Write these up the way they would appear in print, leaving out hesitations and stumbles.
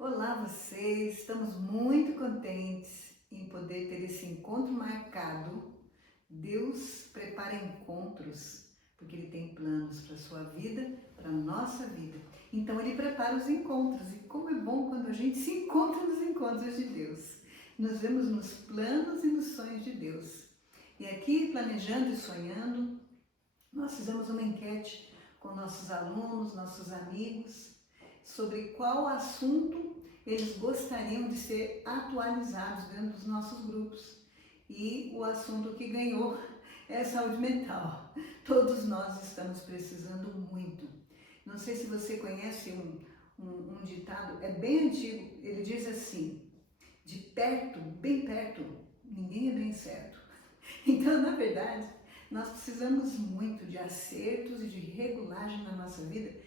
Olá, vocês! Estamos muito contentes em poder ter esse encontro marcado. Deus prepara encontros porque Ele tem planos para a sua vida, para a nossa vida. Então Ele prepara os encontros e como é bom quando a gente se encontra nos encontros de Deus. Nos vemos nos planos e nos sonhos de Deus. E aqui, planejando e sonhando, nós fizemos uma enquete com nossos alunos, nossos amigos, sobre qual assunto eles gostariam de ser atualizados dentro dos nossos grupos. E o assunto que ganhou é saúde mental. Todos nós estamos precisando muito. Não sei se você conhece um ditado, é bem antigo, ele diz assim: de perto, bem perto, ninguém é bem certo. Então, na verdade, nós precisamos muito de acertos e de regulagem na nossa vida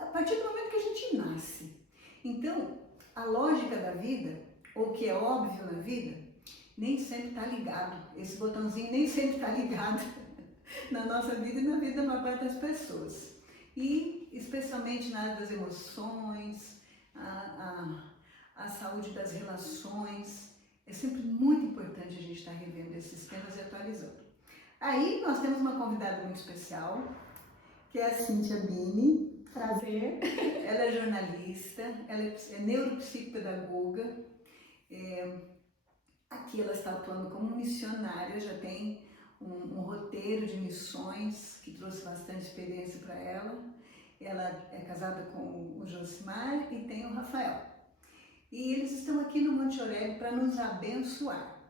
a partir do momento que a gente nasce. Então, a lógica da vida, ou o que é óbvio na vida, nem sempre está ligado. Esse botãozinho nem sempre está ligado na nossa vida e na vida da maior parte das pessoas. E especialmente na área das emoções, a saúde das relações. É sempre muito importante a gente estar revendo esses temas e atualizando. Aí nós temos uma convidada muito especial, que é a Cíntia Bini. Prazer. Ela é jornalista, ela é neuropsicopedagoga. Aqui ela está atuando como missionária, já tem um roteiro de missões que trouxe bastante experiência para ela. Ela é casada com o Josimar e tem o Rafael. E eles estão aqui no Monte Oreb para nos abençoar.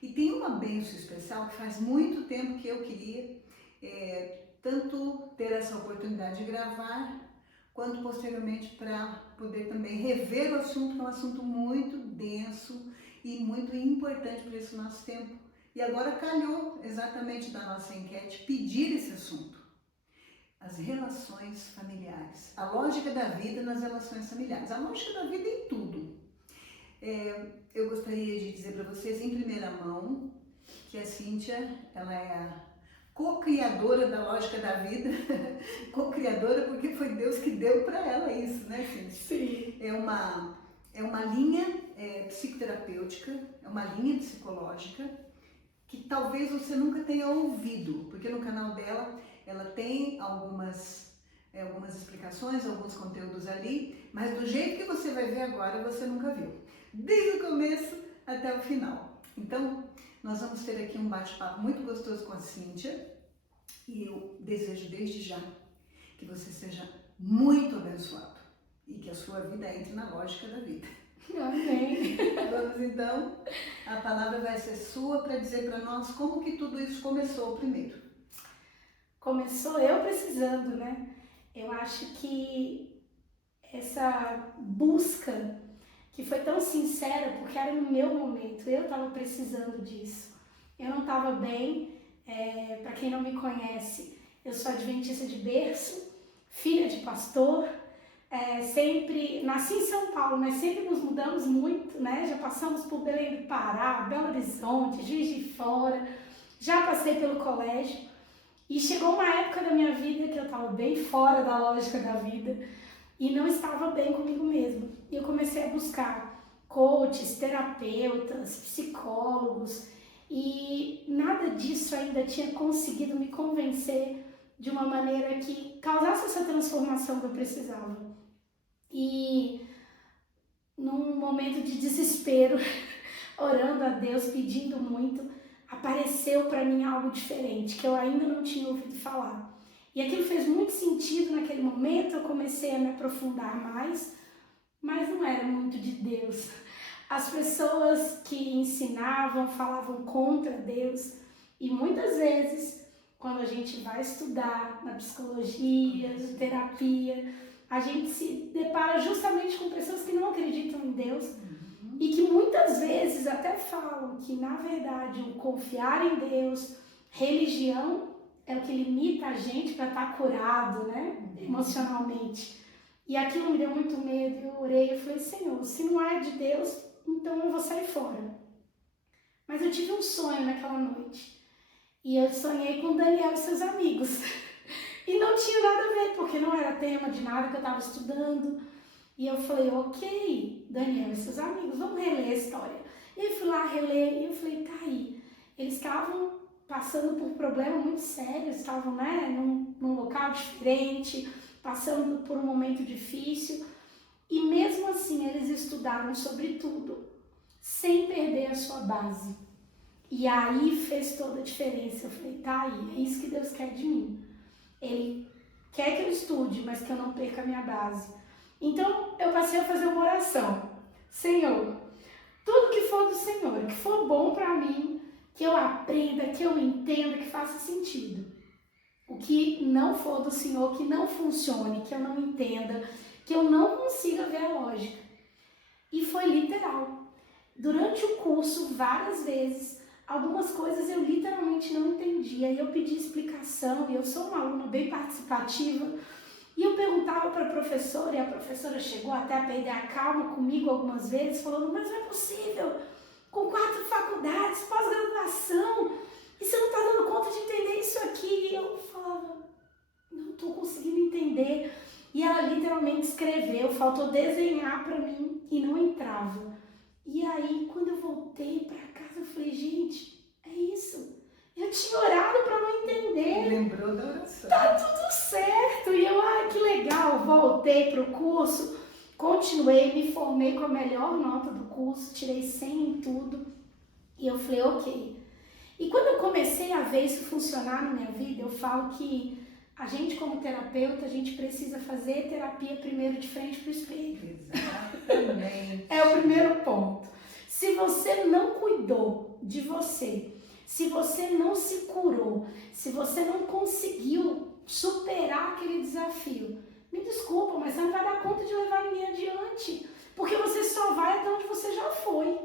E tem uma bênção especial que faz muito tempo que eu queria tanto ter essa oportunidade de gravar, quanto posteriormente para poder também rever o assunto, que é um assunto muito denso e muito importante para esse nosso tempo. E agora calhou exatamente da nossa enquete pedir esse assunto. As relações familiares. A lógica da vida nas relações familiares. A lógica da vida em tudo. Eu gostaria de dizer para vocês em primeira mão que a Cíntia, ela é a co-criadora da lógica da vida, co-criadora porque foi Deus que deu para ela isso, né, Cíntia? Sim. É uma linha psicoterapêutica, é uma linha psicológica que talvez você nunca tenha ouvido, porque no canal dela ela tem algumas explicações, alguns conteúdos ali, mas do jeito que você vai ver agora você nunca viu, desde o começo até o final. Então, nós vamos ter aqui um bate-papo muito gostoso com a Cíntia e eu desejo desde já que você seja muito abençoado e que a sua vida entre na lógica da vida. Amém. Vamos então, a palavra vai ser sua para dizer para nós como que tudo isso começou primeiro. Começou eu precisando, né? Eu acho que essa busca que foi tão sincera, porque era no meu momento, eu estava precisando disso. Eu não estava bem, para quem não me conhece, eu sou adventista de berço, filha de pastor, sempre nasci em São Paulo, mas sempre nos mudamos muito, né? Já passamos por Belém do Pará, Belo Horizonte, Juiz de Fora, já passei pelo colégio e chegou uma época da minha vida que eu estava bem fora da lógica da vida e não estava bem comigo mesma. E eu comecei a buscar coaches, terapeutas, psicólogos e nada disso ainda tinha conseguido me convencer de uma maneira que causasse essa transformação que eu precisava. E num momento de desespero, orando a Deus, pedindo muito, apareceu para mim algo diferente, que eu ainda não tinha ouvido falar. E aquilo fez muito sentido naquele momento, eu comecei a me aprofundar mais, mas não era muito de Deus. As pessoas que ensinavam falavam contra Deus e muitas vezes, quando a gente vai estudar na psicologia, na terapia, a gente se depara justamente com pessoas que não acreditam em Deus e que muitas vezes até falam que, na verdade, o confiar em Deus, religião, é o que limita a gente para estar curado, né, emocionalmente. E aquilo me deu muito medo, eu orei, eu falei, Senhor, se não é de Deus, então eu vou sair fora. Mas eu tive um sonho naquela noite, e eu sonhei com Daniel e seus amigos. E não tinha nada a ver, porque não era tema de nada que eu estava estudando. E eu falei, ok, Daniel e seus amigos, vamos reler a história. E eu fui lá reler e eu falei, tá aí. Eles estavam passando por problemas muito sérios, estavam, né, num local diferente, passando por um momento difícil. E mesmo assim eles estudaram sobre tudo, sem perder a sua base. E aí fez toda a diferença. Eu falei, tá aí, é isso que Deus quer de mim. Ele quer que eu estude, mas que eu não perca a minha base. Então eu passei a fazer uma oração. Senhor, tudo que for do Senhor, que for bom para mim, que eu aprenda, que eu entenda, que faça sentido. O que não for do Senhor, que não funcione, que eu não entenda, que eu não consiga ver a lógica. E foi literal. Durante o curso, várias vezes, algumas coisas eu literalmente não entendia. E eu pedi explicação, e eu sou uma aluna bem participativa. E eu perguntava para a professora, e a professora chegou até a perder a calma comigo algumas vezes, falando, mas não é possível, com 4 faculdades, pós-graduação, e você não está dando conta de entender isso aqui. E eu falava, não estou conseguindo entender. E ela literalmente escreveu, faltou desenhar para mim e não entrava. E aí, quando eu voltei para casa, eu falei, gente, é isso. Eu tinha orado para não entender. Lembrou da oração. Tá tudo certo. E eu, que legal, voltei pro curso, continuei, me formei com a melhor nota do curso, tirei 100 em tudo. E eu falei, ok. E quando eu comecei a ver isso funcionar na minha vida, eu falo que a gente como terapeuta, a gente precisa fazer terapia primeiro de frente pro espelho. Exatamente. É o primeiro ponto. Se você não cuidou de você, se você não se curou, se você não conseguiu superar aquele desafio, me desculpa, mas você não vai dar conta de levar ninguém adiante, porque você só vai até onde você já foi.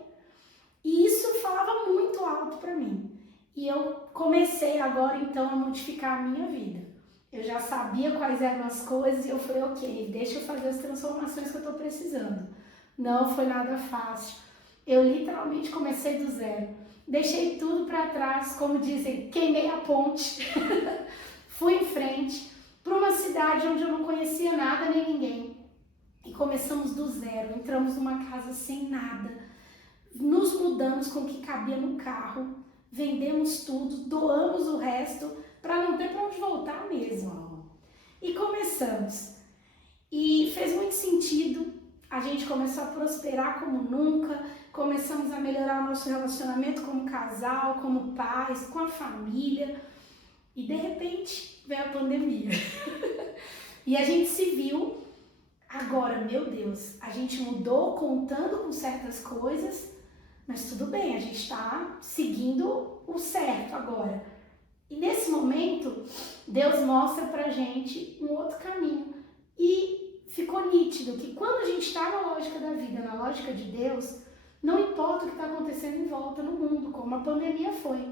E isso falava muito alto para mim. E eu comecei agora então a modificar a minha vida. Eu já sabia quais eram as coisas e eu falei, ok, deixa eu fazer as transformações que eu estou precisando. Não foi nada fácil. Eu literalmente comecei do zero. Deixei tudo para trás, como dizem, queimei a ponte. Fui em frente para uma cidade onde eu não conhecia nada nem ninguém. E começamos do zero. Entramos numa casa sem nada. Nos mudamos com o que cabia no carro. Vendemos tudo, doamos o resto para não ter para onde voltar mesmo. E começamos. E fez muito sentido. A gente começou a prosperar como nunca, começamos a melhorar o nosso relacionamento como casal, como pais, com a família. E de repente veio a pandemia. E a gente se viu, agora, meu Deus, a gente mudou contando com certas coisas, mas tudo bem, a gente está seguindo o certo agora. E nesse momento, Deus mostra pra gente um outro caminho. E ficou nítido que quando a gente está na lógica da vida, na lógica de Deus, não importa o que está acontecendo em volta no mundo, como a pandemia foi.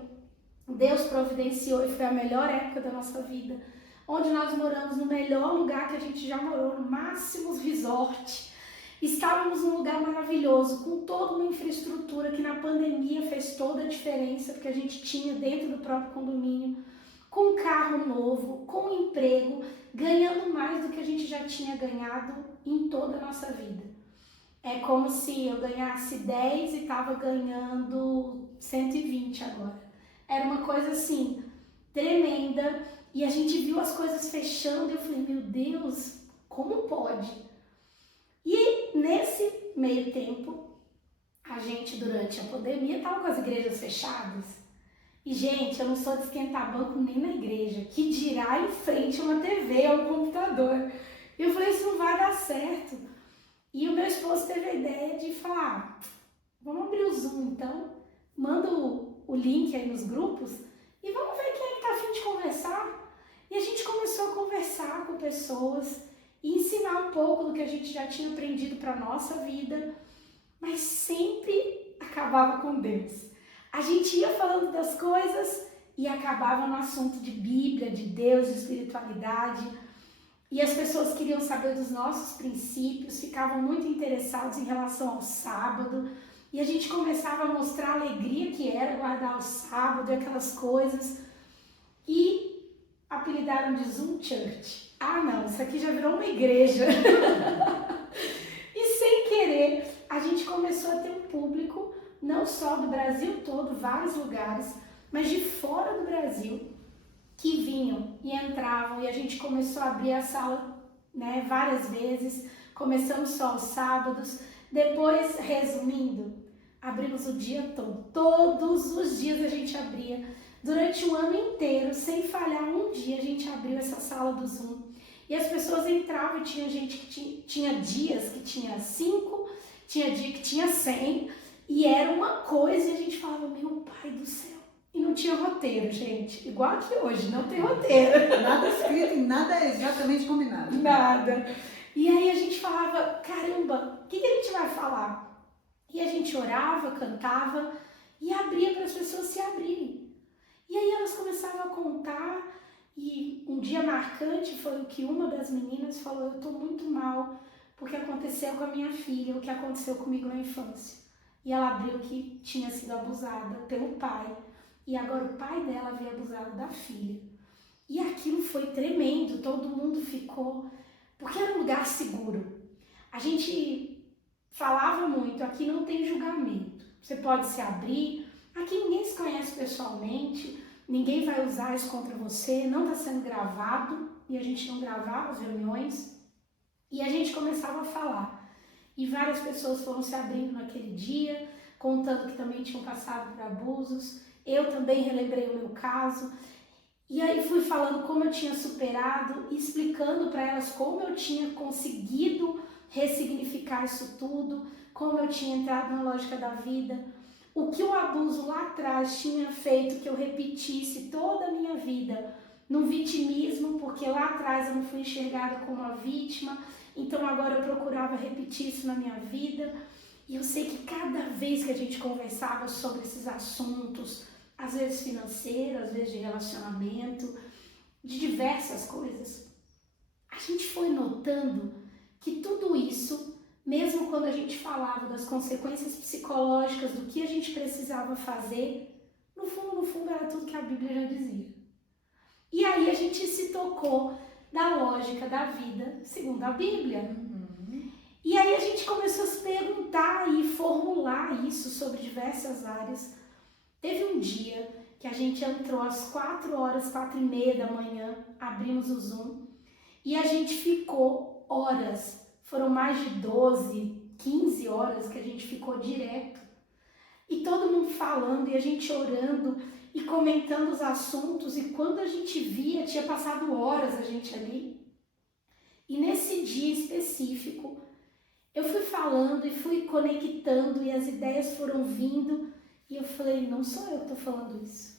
Deus providenciou e foi a melhor época da nossa vida, onde nós moramos no melhor lugar que a gente já morou, no Máximos Resort. Estávamos num lugar maravilhoso, com toda uma infraestrutura que na pandemia fez toda a diferença, porque a gente tinha dentro do próprio condomínio, com um carro novo, com um emprego, ganhando mais do que a gente já tinha ganhado em toda a nossa vida. É como se eu ganhasse 10 e estava ganhando 120 agora. Era uma coisa assim, tremenda, e a gente viu as coisas fechando e eu falei, meu Deus, como pode? E nesse meio tempo, a gente durante a pandemia estava com as igrejas fechadas. E gente, eu não sou de esquentar banco nem na igreja, que dirá em frente a uma TV ou um computador. E eu falei, isso não vai dar certo. E o meu esposo teve a ideia de falar, vamos abrir o Zoom então, manda o link aí nos grupos e vamos ver quem é que está a fim de conversar. E a gente começou a conversar com pessoas e ensinar um pouco do que a gente já tinha aprendido para a nossa vida, mas sempre acabava com Deus. A gente ia falando das coisas e acabava no assunto de Bíblia, de Deus, de espiritualidade. E as pessoas queriam saber dos nossos princípios, ficavam muito interessados em relação ao sábado. E a gente começava a mostrar a alegria que era guardar o sábado e aquelas coisas. E apelidaram de Zoom Church. Ah não, isso aqui já virou uma igreja. querer, a gente começou a ter um público, não só do Brasil todo, vários lugares, mas de fora do Brasil, que vinham e entravam, e a gente começou a abrir a sala, né, várias vezes. Começamos só aos sábados, depois, resumindo, abrimos o dia todo, todos os dias a gente abria, durante o ano inteiro, sem falhar um dia a gente abriu essa sala do Zoom, e as pessoas entravam e tinha gente que tinha dias que tinha 5, tinha dia que tinha 100, e era uma coisa, e a gente falava, meu pai do céu, e não tinha roteiro, gente, igual aqui hoje, não tem roteiro. Nada escrito e nada exatamente combinado. Nada. E aí a gente falava, caramba, o que a gente vai falar? E a gente orava, cantava e abria para as pessoas se abrirem. E aí elas começavam a contar, e um dia marcante foi o que uma das meninas falou, eu estou muito mal porque aconteceu com a minha filha, o que aconteceu comigo na infância. E ela abriu que tinha sido abusada pelo pai, e agora o pai dela havia abusado da filha. E aquilo foi tremendo, todo mundo ficou... Porque era um lugar seguro. A gente falava muito, aqui não tem julgamento. Você pode se abrir, aqui ninguém se conhece pessoalmente, ninguém vai usar isso contra você, não está sendo gravado, e a gente não gravava as reuniões, e a gente começava a falar. E várias pessoas foram se abrindo naquele dia, contando que também tinham passado por abusos. Eu também relembrei o meu caso. E aí fui falando como eu tinha superado, explicando para elas como eu tinha conseguido ressignificar isso tudo, como eu tinha entrado na lógica da vida, o que o abuso lá atrás tinha feito que eu repetisse toda a minha vida no vitimismo, porque lá atrás eu não fui enxergada como uma vítima, então agora eu procurava repetir isso na minha vida. E eu sei que cada vez que a gente conversava sobre esses assuntos, às vezes financeiro, às vezes de relacionamento, de diversas coisas, a gente foi notando que tudo isso, mesmo quando a gente falava das consequências psicológicas, do que a gente precisava fazer, no fundo era tudo que a Bíblia já dizia. E aí a gente se tocou da lógica da vida segundo a Bíblia. E aí a gente começou a se perguntar e formular isso sobre diversas áreas. Teve um dia que a gente entrou às 4h30 da manhã, abrimos o Zoom e a gente ficou horas, foram mais de 12, 15 horas que a gente ficou direto. E todo mundo falando e a gente orando e comentando os assuntos, e quando a gente via, tinha passado horas a gente ali. E nesse dia específico, eu fui falando e fui conectando e as ideias foram vindo. E eu falei, não sou eu que estou falando isso.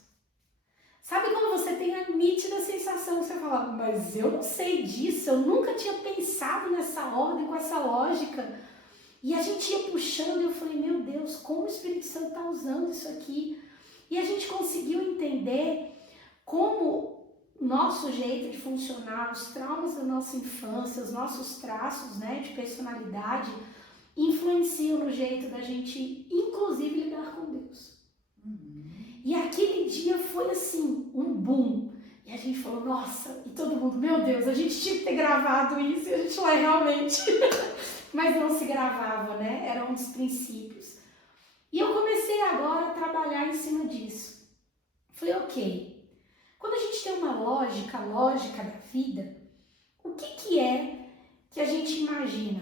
Sabe quando você tem a nítida sensação, você fala, mas eu não sei disso, eu nunca tinha pensado nessa ordem, com essa lógica. E a gente ia puxando e eu falei, meu Deus, como o Espírito Santo está usando isso aqui. E a gente conseguiu entender como nosso jeito de funcionar, os traumas da nossa infância, os nossos traços, né, de personalidade, influenciam no jeito da gente, inclusive, lidar com Deus. E aquele dia foi assim, um boom. E a gente falou, nossa, e todo mundo, meu Deus, a gente tinha que ter gravado isso, e a gente lá realmente... Mas não se gravava, né? Era um dos princípios. E eu comecei agora a trabalhar em cima disso. Falei, ok, quando a gente tem uma lógica da vida, o que é que a gente imagina?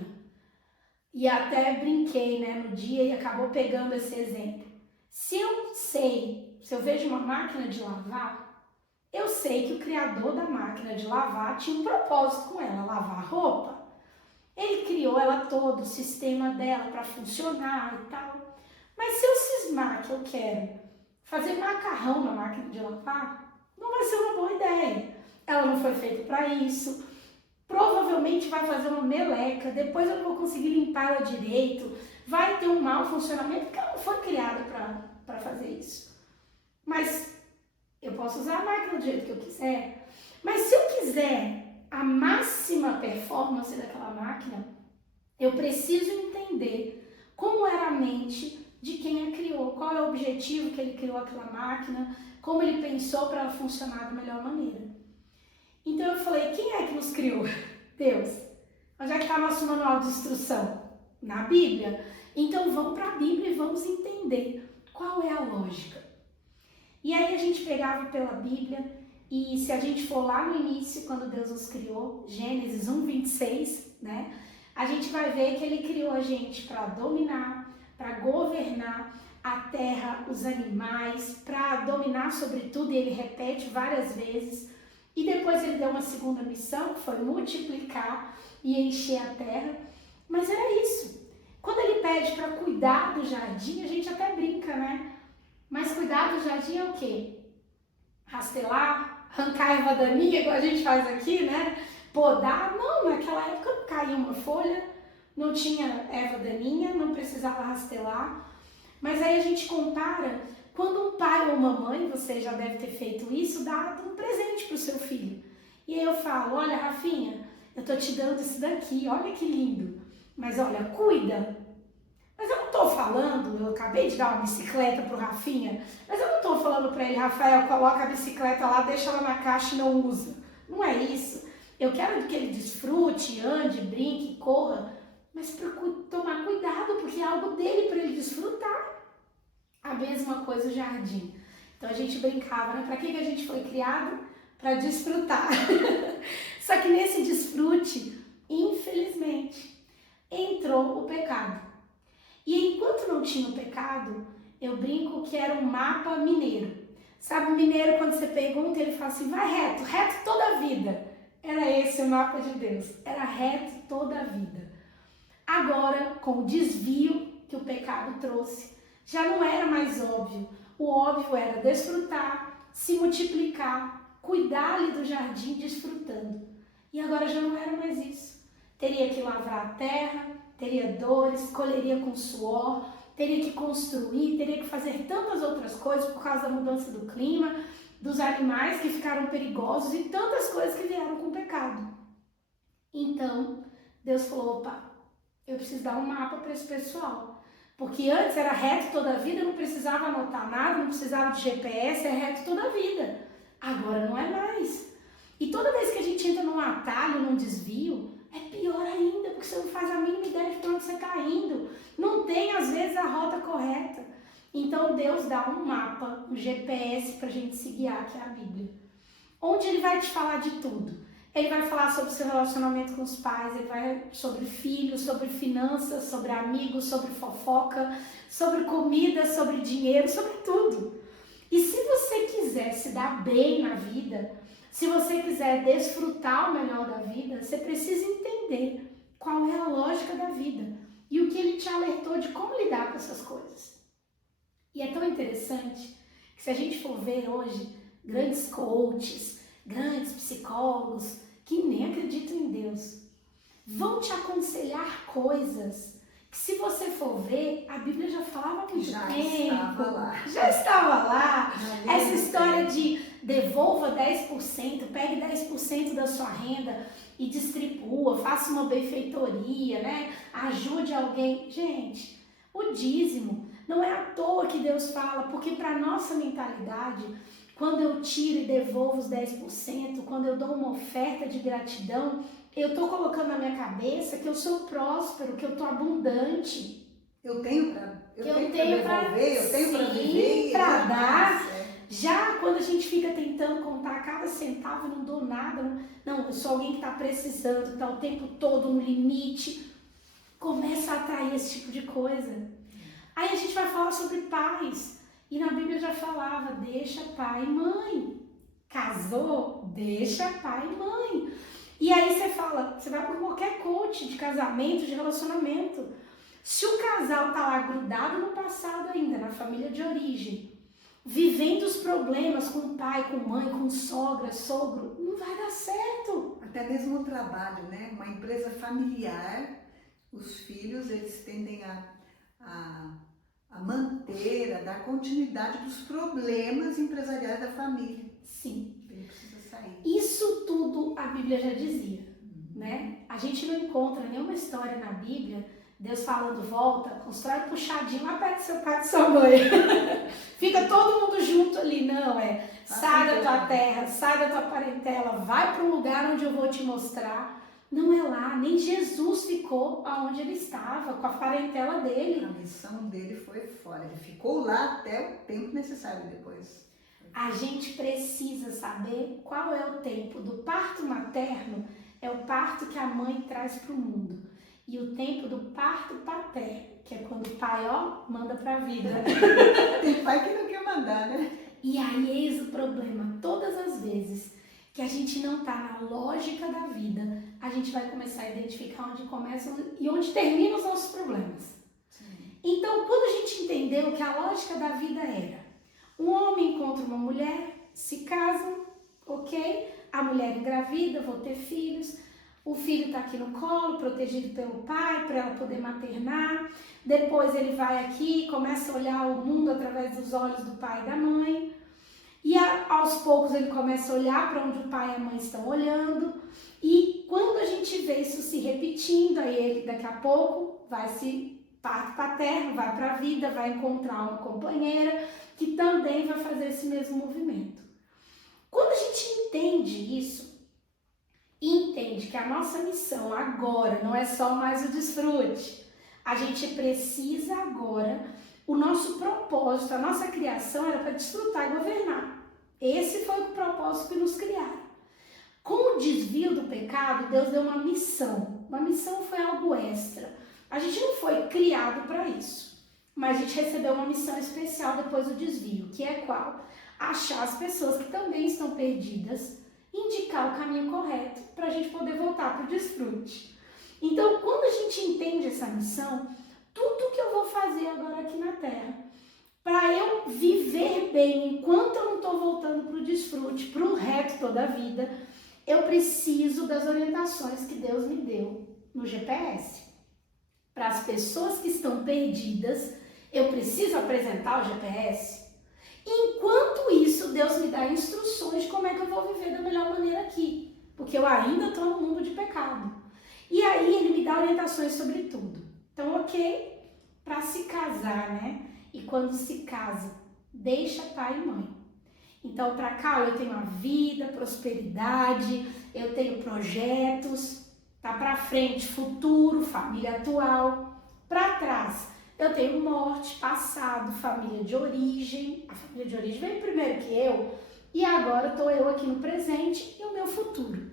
E até brinquei, né, no dia e acabou pegando esse exemplo. Se eu vejo uma máquina de lavar, eu sei que o criador da máquina de lavar tinha um propósito com ela, lavar roupa. Ele criou ela toda, o sistema dela para funcionar e tal. Mas se eu cismar que eu quero fazer macarrão na máquina de lavar, não vai ser uma boa ideia. Ela não foi feita para isso. Provavelmente vai fazer uma meleca, depois eu não vou conseguir limpar ela direito, vai ter um mau funcionamento, porque ela não foi criada para fazer isso. Mas eu posso usar a máquina do jeito que eu quiser. Mas se eu quiser a máxima performance daquela máquina, eu preciso entender como era a mente de quem a criou, qual é o objetivo que ele criou aquela máquina, como ele pensou para ela funcionar da melhor maneira. Então eu falei, quem é que nos criou? Deus. Onde é que está nosso manual de instrução? Na Bíblia. Então vamos para a Bíblia e vamos entender qual é a lógica. E aí a gente pegava pela Bíblia e se a gente for lá no início, quando Deus nos criou, Gênesis 1:26, né? A gente vai ver que ele criou a gente para dominar, para governar a terra, os animais, para dominar sobre tudo, e ele repete várias vezes. E depois ele deu uma segunda missão, que foi multiplicar e encher a terra. Mas era isso. Quando ele pede para cuidar do jardim, a gente até brinca, né? Mas cuidar do jardim é o quê? Rastelar, arrancar a erva daninha, igual a gente faz aqui, né? Podar. Não, naquela época não caía uma folha, não tinha erva daninha, não precisava rastelar. Mas aí a gente compara, quando um pai ou uma mãe, você já deve ter feito isso, dá um presente para o seu filho. E aí eu falo, olha, Rafinha, eu tô te dando isso daqui, olha que lindo. Mas olha, cuida. Mas eu não estou falando, eu acabei de dar uma bicicleta pro Rafinha, mas eu não estou falando para ele, Rafael, coloca a bicicleta lá, deixa ela na caixa e não usa. Não é isso. Eu quero que ele desfrute, ande, brinque, corra, mas para tomar cuidado, porque é algo dele para ele desfrutar. A mesma coisa o jardim. Então a gente brincava, né? Para que a gente foi criado? Para desfrutar. Só que nesse desfrute, infelizmente, entrou o pecado. E enquanto não tinha o pecado, eu brinco que era um mapa mineiro. Sabe o mineiro, quando você pergunta, ele fala assim, vai reto, reto toda a vida. Era esse o mapa de Deus, era reto toda a vida. Agora, com o desvio que o pecado trouxe, já não era mais óbvio. O óbvio era desfrutar, se multiplicar, cuidar ali do jardim, desfrutando. E agora já não era mais isso. Teria que lavrar a terra, teria dores, colheria com suor, teria que construir, teria que fazer tantas outras coisas por causa da mudança do clima, dos animais que ficaram perigosos e tantas coisas que vieram com o pecado. Então, Deus falou, opa, eu preciso dar um mapa para esse pessoal. Porque antes era reto toda a vida, não precisava anotar nada, não precisava de GPS, é reto toda a vida. Agora não é mais. E toda vez que a gente entra num atalho, num desvio, é pior ainda, porque você não faz a mínima ideia de para onde você está indo. Não tem, às vezes, a rota correta. Então Deus dá um mapa, um GPS para a gente se guiar, que é a Bíblia. Onde ele vai te falar de tudo. Ele vai falar sobre o seu relacionamento com os pais, ele vai sobre filhos, sobre finanças, sobre amigos, sobre fofoca, sobre comida, sobre dinheiro, sobre tudo. E se você quiser se dar bem na vida, se você quiser desfrutar o melhor da vida, você precisa entender qual é a lógica da vida e o que ele te alertou de como lidar com essas coisas. E é tão interessante que se a gente for ver hoje grandes coaches, grandes psicólogos que nem acreditam em Deus, vão te aconselhar coisas que, se você for ver, a Bíblia já falava há muito tempo. Já estava lá. Essa história de devolva 10%, pegue 10% da sua renda e distribua, faça uma benfeitoria, né? Ajude alguém. Gente, o dízimo não é à toa que Deus fala, porque para nossa mentalidade, quando eu tiro e devolvo os 10%, quando eu dou uma oferta de gratidão, eu estou colocando na minha cabeça que eu sou próspero, que eu estou abundante. Eu tenho para devolver, eu tenho para viver. Para dar. Já quando a gente fica tentando contar cada centavo, eu não dou nada. Não, eu sou alguém que está precisando, que está o tempo todo no limite. Começa a atrair esse tipo de coisa. Aí a gente vai falar sobre pais. E na Bíblia já falava, deixa pai e mãe. Casou? Deixa pai e mãe. E aí você fala, você vai por qualquer coach de casamento, de relacionamento. Se o casal tá lá grudado no passado ainda, na família de origem, vivendo os problemas com pai, com mãe, com sogra, sogro, não vai dar certo. Até mesmo o trabalho, né? Uma empresa familiar, os filhos, eles tendem a manter, a dar continuidade dos problemas empresariais da família. Sim. Ele precisa sair. Isso tudo a Bíblia já dizia, né? A gente não encontra nenhuma história na Bíblia, Deus falando, volta, constrói puxadinho lá perto do seu pai e sua mãe. Fica todo mundo junto ali, não, sai da tua terra, sai da tua parentela, vai para um lugar onde eu vou te mostrar. Não é lá, nem Jesus ficou aonde ele estava, com a parentela dele. A missão dele foi fora, ele ficou lá até o tempo necessário depois. A gente precisa saber qual é o tempo do parto materno, é o parto que a mãe traz para o mundo. E o tempo do parto paterno, que é quando o pai, manda para a vida. Tem pai que não quer mandar, né? E aí eis o problema, todas as vezes que a gente não está na lógica da vida, a gente vai começar a identificar onde começam e onde terminam os nossos problemas. Sim. Então, quando a gente entendeu que a lógica da vida era um homem encontra uma mulher, se casam, ok? A mulher engravida, vou ter filhos, o filho está aqui no colo, protegido pelo pai, para ela poder maternar. Depois ele vai aqui, começa a olhar o mundo através dos olhos do pai e da mãe. E aos poucos ele começa a olhar para onde o pai e a mãe estão olhando. E quando a gente vê isso se repetindo, aí ele daqui a pouco vai se parto paterno, vai para a vida, vai encontrar uma companheira que também vai fazer esse mesmo movimento. Quando a gente entende isso, e entende que a nossa missão agora não é só mais o desfrute, a gente precisa agora, o nosso propósito, a nossa criação era para desfrutar e governar. Esse foi o propósito que nos criaram. Com o desvio do pecado, Deus deu uma missão. Uma missão foi algo extra. A gente não foi criado para isso, mas a gente recebeu uma missão especial depois do desvio, que é qual? Achar as pessoas que também estão perdidas, indicar o caminho correto para a gente poder voltar para o desfrute. Então, quando a gente entende essa missão, tudo que eu vou fazer agora aqui na Terra, para eu viver bem enquanto eu não estou voltando para o desfrute, para o reto toda a vida, eu preciso das orientações que Deus me deu no GPS. Para as pessoas que estão perdidas, eu preciso apresentar o GPS. Enquanto isso, Deus me dá instruções de como é que eu vou viver da melhor maneira aqui, porque eu ainda estou no mundo de pecado. E aí ele me dá orientações sobre tudo. Então, ok, para se casar, né? E quando se casa, deixa pai e mãe. Então, para cá eu tenho a vida, prosperidade, eu tenho projetos, tá para frente, futuro, família atual. Para trás, eu tenho morte, passado, família de origem. A família de origem veio primeiro que eu, e agora estou eu aqui no presente e o meu futuro.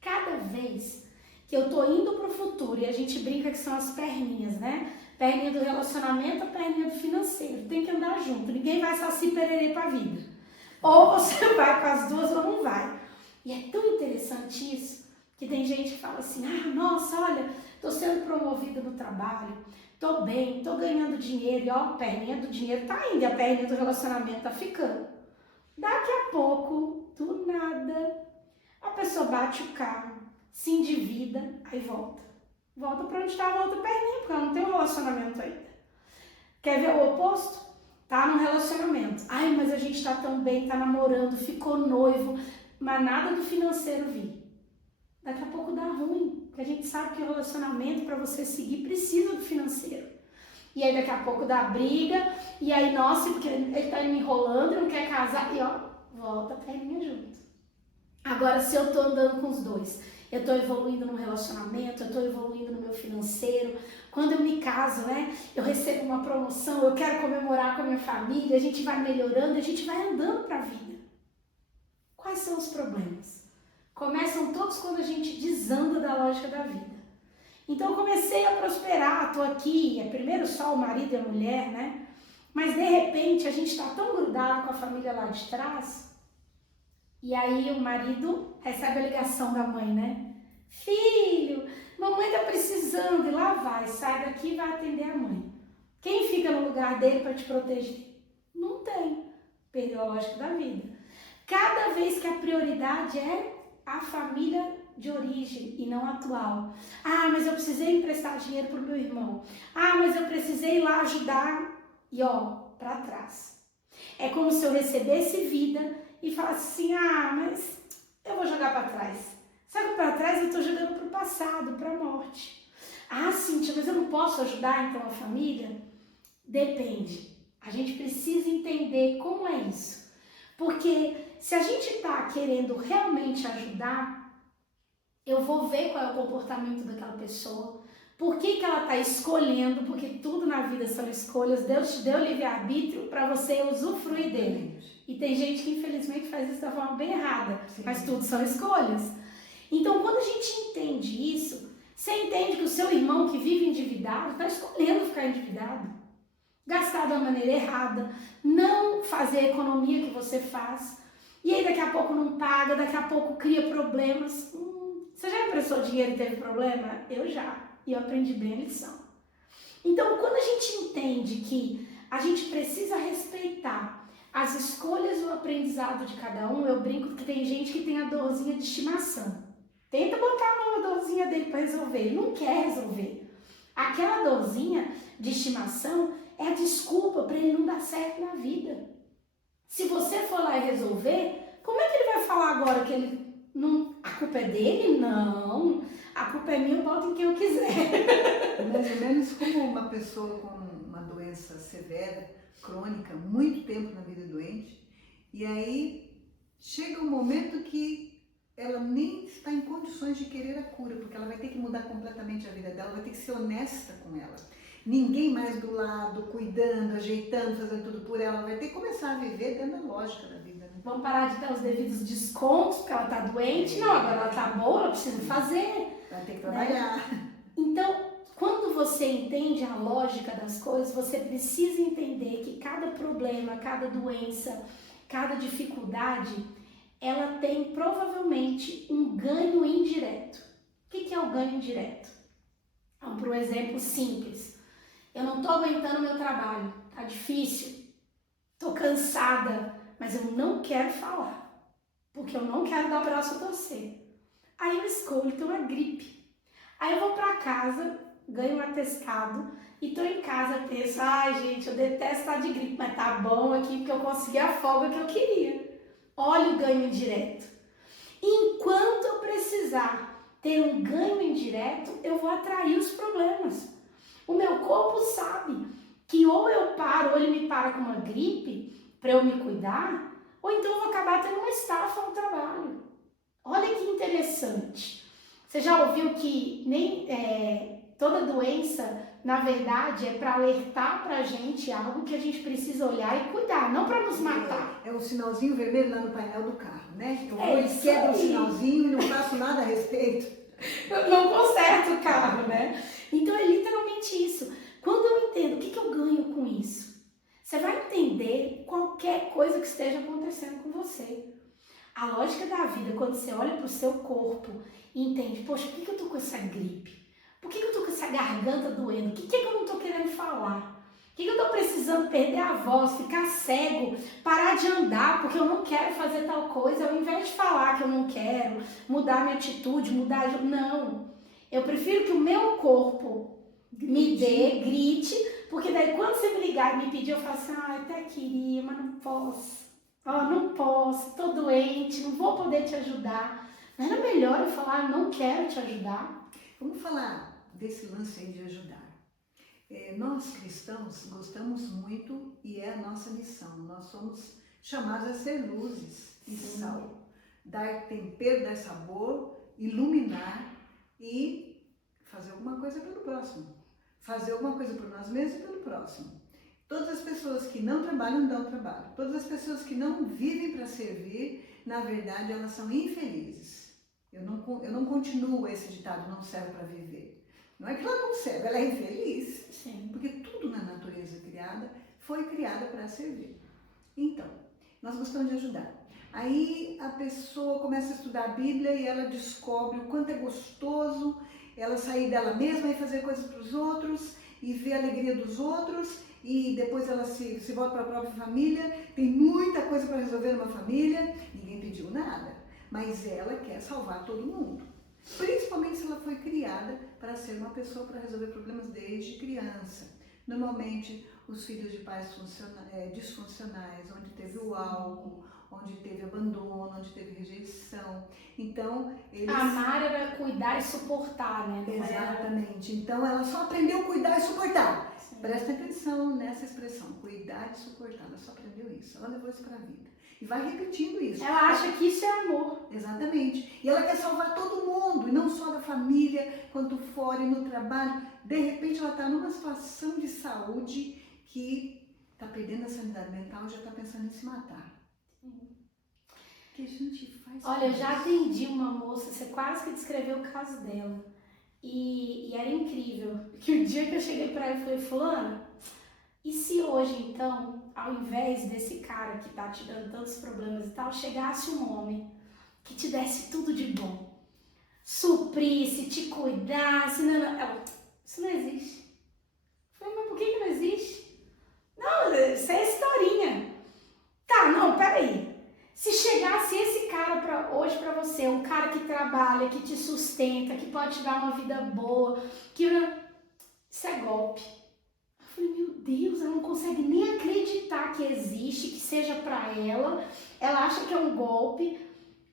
Cada vez que eu tô indo pro futuro, e a gente brinca que são as perninhas, né? Perninha do relacionamento, a perninha do financeiro. Tem que andar junto, ninguém vai saci pererê pra vida. Ou você vai com as duas ou não vai. E é tão interessante isso, que tem gente que fala assim, nossa, olha, tô sendo promovida no trabalho, tô bem, tô ganhando dinheiro, e a perninha do dinheiro tá indo, e a perninha do relacionamento tá ficando. Daqui a pouco, do nada, a pessoa bate o carro, se endivida, aí volta. Volta para onde estava a outra perninha, porque ela não tem um relacionamento ainda. Quer ver o oposto? Tá num relacionamento. Mas a gente tá tão bem, tá namorando, ficou noivo, mas nada do financeiro vir. Daqui a pouco dá ruim, porque a gente sabe que o relacionamento, para você seguir, precisa do financeiro. E aí daqui a pouco dá briga, e aí, nossa, porque ele tá me enrolando, não quer casar, e volta a perninha junto. Agora, se eu tô andando com os dois, eu tô evoluindo no relacionamento, eu tô evoluindo no meu financeiro, quando eu me caso, né, eu recebo uma promoção, eu quero comemorar com a minha família, a gente vai melhorando, a gente vai andando para a vida. Quais são os problemas? Começam todos quando a gente desanda da lógica da vida. Então eu comecei a prosperar, tô aqui, é primeiro só o marido e a mulher, né, mas de repente a gente está tão grudado com a família lá de trás. E aí o marido recebe a ligação da mãe, né? Filho, mamãe tá precisando, e lá vai, sai daqui e vai atender a mãe. Quem fica no lugar dele para te proteger? Não tem. Perdeu a lógica da vida. Cada vez que a prioridade é a família de origem e não atual. Mas eu precisei emprestar dinheiro pro meu irmão. Mas eu precisei ir lá ajudar. E para trás. É como se eu recebesse vida e falasse assim, mas eu vou jogar para trás. Sabe, para trás eu estou jogando para o passado, para a morte. Cíntia, mas eu não posso ajudar então a família? Depende. A gente precisa entender como é isso. Porque se a gente está querendo realmente ajudar, Eu vou ver qual é o comportamento daquela pessoa. Por que ela está escolhendo? Porque tudo na vida são escolhas. Deus te deu livre-arbítrio para você usufruir dele. E tem gente que infelizmente faz isso da forma bem errada. Sim. Mas tudo são escolhas. Então quando a gente entende isso, você entende que o seu irmão que vive endividado está escolhendo ficar endividado. Gastar da maneira errada. Não fazer a economia que você faz. E aí daqui a pouco não paga, daqui a pouco cria problemas. Você já emprestou dinheiro e teve problema? Eu já. E eu aprendi bem a lição. Então, quando a gente entende que a gente precisa respeitar as escolhas e o aprendizado de cada um, eu brinco que tem gente que tem a dorzinha de estimação. Tenta botar a mão na dorzinha dele para resolver. Ele não quer resolver. Aquela dorzinha de estimação é a desculpa para ele não dar certo na vida. Se você for lá e resolver, como é que ele vai falar agora que ele não... A culpa é dele? Não. A culpa é minha, eu boto em quem eu quiser. Mais ou menos como uma pessoa com uma doença severa, crônica, muito tempo na vida doente, e aí chega um momento que ela nem está em condições de querer a cura, porque ela vai ter que mudar completamente a vida dela, vai ter que ser honesta com ela. Ninguém mais do lado, cuidando, ajeitando, fazendo tudo por ela, vai ter que começar a viver dentro da lógica da vida. Vamos parar de dar os devidos descontos, porque ela está doente. Não, agora ela está boa, ela precisa fazer. Vai ter que trabalhar. Né? Então, quando você entende a lógica das coisas, você precisa entender que cada problema, cada doença, cada dificuldade, ela tem provavelmente um ganho indireto. O que é o ganho indireto? Vamos para um exemplo simples. Eu não estou aguentando meu trabalho, tá difícil, estou cansada, mas eu não quero falar, porque eu não quero dar o braço a torcer. Aí eu escolho ter uma gripe. Aí eu vou para casa, ganho um atestado e tô em casa, penso, ai gente, eu detesto estar de gripe, mas tá bom aqui porque eu consegui a folga que eu queria. Olha o ganho indireto. Enquanto eu precisar ter um ganho indireto, eu vou atrair os problemas. O meu corpo sabe que ou eu paro, ou ele me para com uma gripe para eu me cuidar, ou então eu vou acabar tendo uma estafa no trabalho. Olha que interessante. Você já ouviu que nem toda doença, na verdade, é para alertar para a gente algo que a gente precisa olhar e cuidar, não para nos matar. É o sinalzinho vermelho lá no painel do carro, né? Eu vou e quebro o sinalzinho e não faço nada a respeito. Eu não conserto o carro, né? Então é literalmente isso. Quando eu entendo o que eu ganho com isso, você vai entender qualquer coisa que esteja acontecendo com você. A lógica da vida, quando você olha para o seu corpo e entende, poxa, por que eu tô com essa gripe? Por que eu tô com essa garganta doendo? O que eu não tô querendo falar? O que eu tô precisando perder a voz, ficar cego, parar de andar porque eu não quero fazer tal coisa, ao invés de falar que eu não quero, mudar minha atitude, Não. Eu prefiro que o meu corpo me dê, grite, porque daí quando você me ligar e me pedir, eu falo assim, até queria, mas não posso. Não posso, tô doente, não vou poder te ajudar. Não era melhor eu falar, não quero te ajudar? Vamos falar desse lance aí de ajudar. Nós cristãos gostamos muito e é a nossa missão. Nós somos chamados a ser luzes e sal. Dar tempero, dar sabor, iluminar e fazer alguma coisa pelo próximo. Fazer alguma coisa por nós mesmos e pelo próximo. Todas as pessoas que não trabalham dão trabalho. Todas as pessoas que não vivem para servir, na verdade, elas são infelizes. Eu não continuo esse ditado, não serve para viver. Não é que ela não serve, ela é infeliz. Sim. Porque tudo na natureza criada foi criada para servir. Então, nós gostamos de ajudar. Aí a pessoa começa a estudar a Bíblia e ela descobre o quanto é gostoso ela sair dela mesma e fazer coisas para os outros e ver a alegria dos outros. E depois ela se volta para a própria família, tem muita coisa para resolver numa família, ninguém pediu nada, mas ela quer salvar todo mundo. Principalmente se ela foi criada para ser uma pessoa para resolver problemas desde criança. Normalmente, os filhos de pais disfuncionais, onde teve o álcool, onde teve abandono, onde teve rejeição. Então, eles... Amar era cuidar e suportar, né? Exatamente. Então, ela só aprendeu a cuidar e suportar. Sim. Presta atenção nessa expressão, cuidar e suportar. Ela só aprendeu isso, ela levou isso para a vida. E vai repetindo isso. Ela acha que isso é amor. Exatamente. E ela quer salvar todo mundo, e não só da família, quanto fora e no trabalho. De repente ela está numa situação de saúde que está perdendo a sanidade mental e já está pensando em se matar. Que a gente faz. Olha, eu já atendi uma moça, você quase que descreveu o caso dela. E era incrível, que o dia que eu cheguei pra ela e falei, fulana, e se hoje então, ao invés desse cara que tá te dando tantos problemas e tal, chegasse um homem que te desse tudo de bom, suprisse, te cuidasse, ela, isso não existe. Eu falei, mas por que não existe? Não, isso é historinha. Tá, não, peraí. Se chegasse esse cara hoje pra você, um cara que trabalha, que te sustenta, que pode te dar uma vida boa, isso é golpe. Eu falei, meu Deus, ela não consegue nem acreditar que existe, que seja pra ela. Ela acha que é um golpe.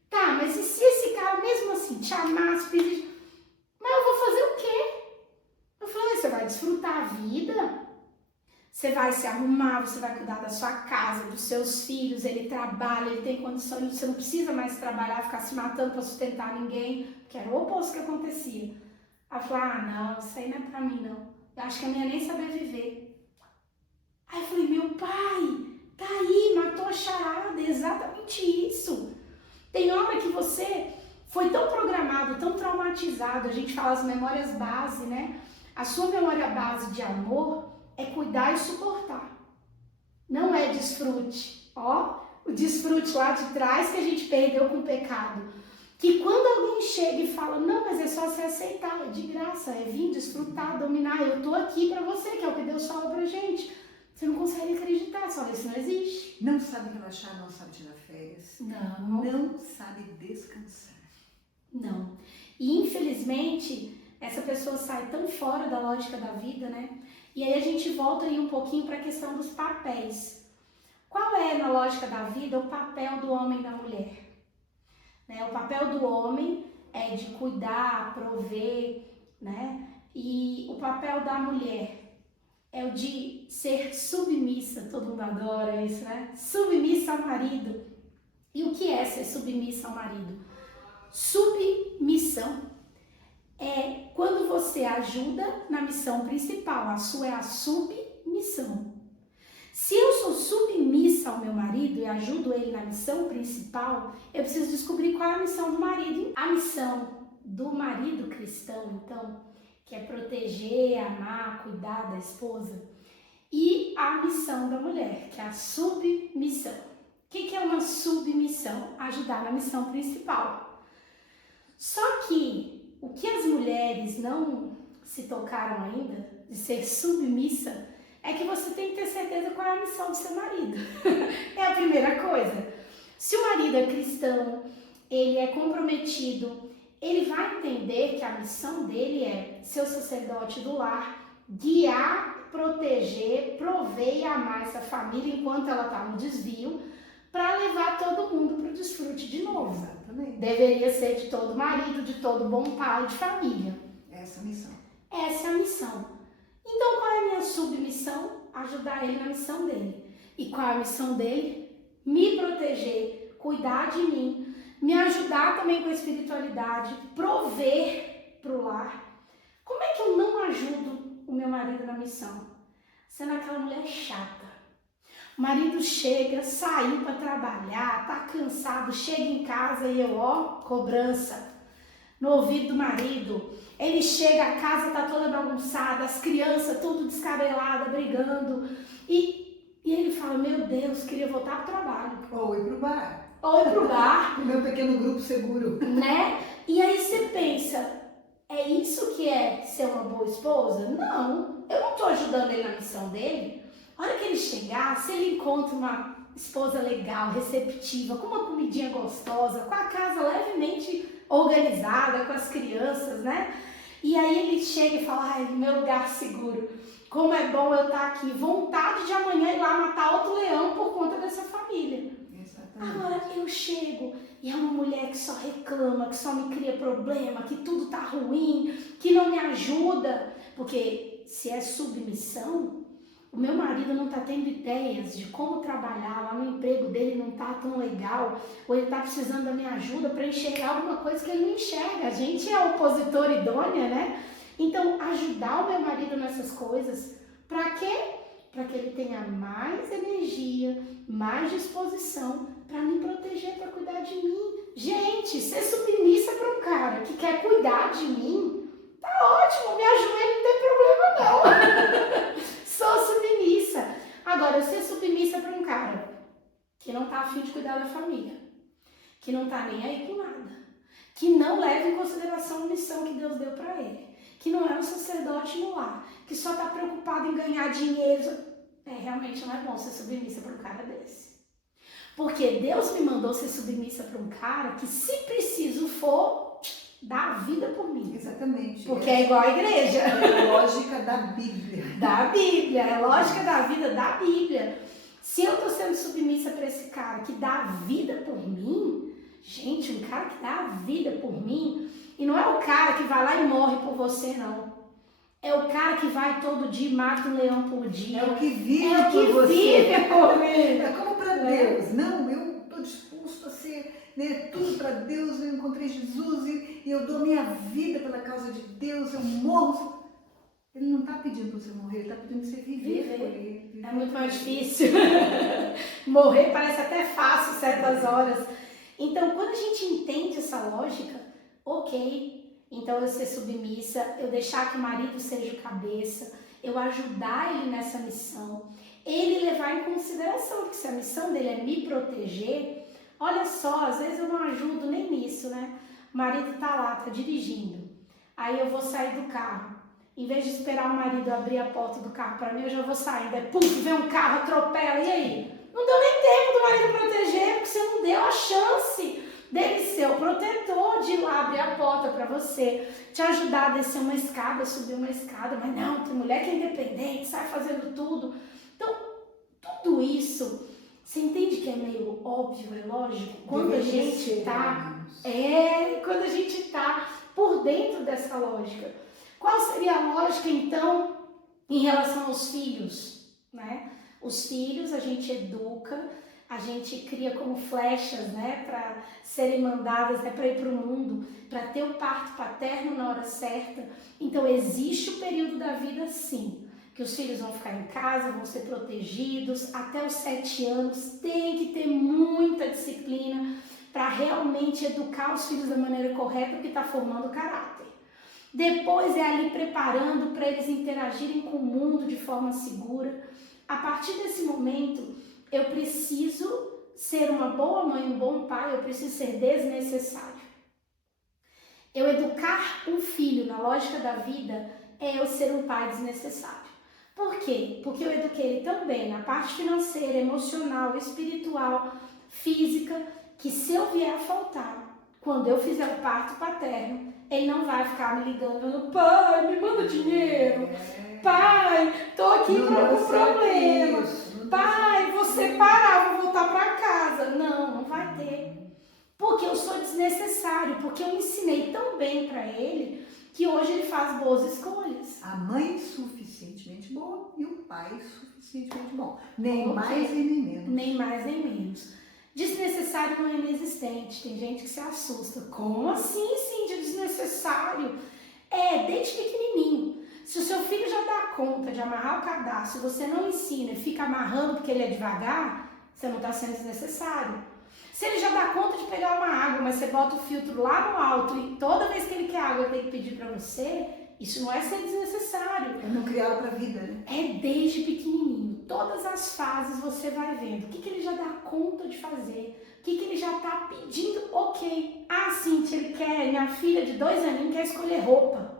Tá, mas e se esse cara mesmo assim te amasse, pedisse, mas eu vou fazer o quê? Eu falei, você vai desfrutar a vida? Você vai se arrumar, você vai cuidar da sua casa, dos seus filhos, ele trabalha, ele tem condições, você não precisa mais trabalhar, ficar se matando para sustentar ninguém, que era o oposto que acontecia. Aí eu falei, não, isso aí não é pra mim não, eu acho que eu não ia nem saber viver. Aí eu falei, meu pai, tá aí, matou a charada, é exatamente isso. Tem hora que você foi tão programado, tão traumatizado, a gente fala as memórias base, né? A sua memória base de amor é cuidar e suportar. Não é desfrute. Ó, o desfrute lá de trás que a gente perdeu com o pecado. Que quando alguém chega e fala, não, mas é só se aceitar, é de graça, é vir desfrutar, dominar, eu tô aqui pra você, que é o que Deus fala pra gente. Você não consegue acreditar, só isso não existe. Não sabe relaxar, não sabe tirar férias. Não sabe descansar. Não. E infelizmente, essa pessoa sai tão fora da lógica da vida, né? E aí a gente volta aí um pouquinho para a questão dos papéis. Qual é, na lógica da vida, o papel do homem e da mulher? Né? O papel do homem é de cuidar, prover, né? E o papel da mulher é o de ser submissa, todo mundo adora isso, né? Submissa ao marido. E o que é ser submissa ao marido? Submissão é quando você ajuda na missão principal, a sua é a submissão. Se eu sou submissa ao meu marido e ajudo ele na missão principal, eu preciso descobrir qual é a missão do marido. A missão do marido cristão, então, que é proteger, amar, cuidar da esposa, e a missão da mulher, que é a submissão. O que é uma submissão? Ajudar na missão principal. Só que o que as mulheres não se tocaram ainda, de ser submissa, é que você tem que ter certeza qual é a missão do seu marido. É a primeira coisa. Se o marido é cristão, ele é comprometido, ele vai entender que a missão dele é ser o sacerdote do lar, guiar, proteger, prover e amar essa família enquanto ela está no desvio, para levar todo mundo para o desfrute de novo. Exatamente. Deveria ser de todo marido, de todo bom pai de família. Essa é a missão. Essa é a missão. Então, qual é a minha submissão? Ajudar ele na missão dele. E qual é a missão dele? Me proteger, cuidar de mim, me ajudar também com a espiritualidade, prover para o lar. Como é que eu não ajudo o meu marido na missão? Sendo aquela mulher chata. O marido chega, saiu para trabalhar, tá cansado, chega em casa e eu, cobrança no ouvido do marido. Ele chega, a casa tá toda bagunçada, as crianças tudo descabelada, brigando. E ele fala, meu Deus, queria voltar pro trabalho. Ou ir pro bar. Ou ir pro bar. O meu pequeno grupo seguro. Né? E aí você pensa, é isso que é ser uma boa esposa? Não, eu não tô ajudando ele na missão dele. A hora que ele chegar, se ele encontra uma esposa legal, receptiva, com uma comidinha gostosa, com a casa levemente organizada, com as crianças, né? E aí ele chega e fala, ai, meu lugar seguro, como é bom eu estar aqui, vontade de amanhã ir lá matar outro leão por conta dessa família. Exatamente. Agora eu chego e é uma mulher que só reclama, que só me cria problema, que tudo tá ruim, que não me ajuda, porque se é submissão, o meu marido não está tendo ideias de como trabalhar, lá no emprego dele não está tão legal, ou ele está precisando da minha ajuda para enxergar alguma coisa que ele não enxerga. A gente é opositor idônea, né? Então, ajudar o meu marido nessas coisas, para quê? Para que ele tenha mais energia, mais disposição para me proteger, para cuidar de mim. Gente, ser submissa para um cara que quer cuidar de mim, tá ótimo, me ajoelho, não tem problema não. Sou submissa. Agora, eu ser submissa para um cara que não tá afim de cuidar da família, que não tá nem aí com nada, que não leva em consideração a missão que Deus deu para ele, que não é um sacerdote no lar, que só tá preocupado em ganhar dinheiro, realmente não é bom ser submissa para um cara desse. Porque Deus me mandou ser submissa para um cara que, se preciso for, dá a vida por mim. Exatamente. Porque é igual a igreja. É a lógica da Bíblia. Da Bíblia, é a lógica da vida da Bíblia. Se eu estou sendo submissa para esse cara que dá a vida por mim, gente, um cara que dá a vida por mim, e não é o cara que vai lá e morre por você, não. É o cara que vai todo dia e mata um leão por dia. É o que vive é o que por você. Vive por mim. É como para Deus. Não, eu estou disposto a ser, né, tudo para Deus. Eu encontrei Jesus e eu dou minha vida pela causa de Deus. Eu morro. Ele não está pedindo para você morrer, ele está pedindo para você viver por ele. É muito mais difícil. Morrer parece até fácil certas horas. Então, quando a gente entende essa lógica, ok. Então, eu ser submissa, eu deixar que o marido seja o cabeça, eu ajudar ele nessa missão, ele levar em consideração, porque se a missão dele é me proteger, olha só, às vezes eu não ajudo nem nisso, né? O marido tá lá, tá dirigindo, aí eu vou sair do carro, em vez de esperar o marido abrir a porta do carro para mim, eu já vou sair, daí pum, vem um carro, atropela, e aí? Não deu nem tempo do marido proteger, porque você não deu a chance dele ser o protetor, de ir lá abrir a porta para você, te ajudar a descer uma escada, subir uma escada, mas não, tem mulher que é independente, sai fazendo tudo. Então, tudo isso, você entende que é meio óbvio, é lógico? Quando a gente quando a gente tá por dentro dessa lógica. Qual seria a lógica, então, em relação aos filhos, né? Os filhos a gente educa, a gente cria como flechas, né, para serem mandadas, né, para ir para o mundo, para ter o parto paterno na hora certa. Então, existe o período da vida, sim, que os filhos vão ficar em casa, vão ser protegidos, até os 7 anos, tem que ter muita disciplina para realmente educar os filhos da maneira correta, porque está formando caráter. Depois é ali preparando para eles interagirem com o mundo de forma segura. A partir desse momento, eu preciso ser uma boa mãe, um bom pai, eu preciso ser desnecessário. Eu educar um filho na lógica da vida é eu ser um pai desnecessário. Por quê? Porque eu eduquei ele também na parte financeira, emocional, espiritual, física, que se eu vier a faltar, quando eu fizer o parto paterno, ele não vai ficar me ligando, falando, pai, me manda dinheiro, pai, tô aqui com algum problema, pai, você parar, vou voltar para casa. Não vai ter. Porque eu sou desnecessário, porque eu ensinei tão bem para ele que hoje ele faz boas escolhas. A mãe suficientemente boa e o pai suficientemente bom. Nem mais e nem menos. Nem mais nem menos. Desnecessário não é inexistente. Tem gente que se assusta. Como assim, Cíntia, desnecessário? Desde pequenininho. Se o seu filho já dá conta de amarrar o cadastro, você não ensina e fica amarrando porque ele é devagar, você não está sendo desnecessário. Se ele já dá conta de pegar uma água, mas você bota o filtro lá no alto e toda vez que ele quer água ele tem que pedir para você, isso não é ser desnecessário. É não criá-lo para a vida, né? É desde pequenininho. Todas as fases você vai vendo. O que ele já dá conta de fazer? O que ele já está pedindo? Ok. Ah, Cíntia, ele quer, minha filha de 2 aninhos quer escolher roupa.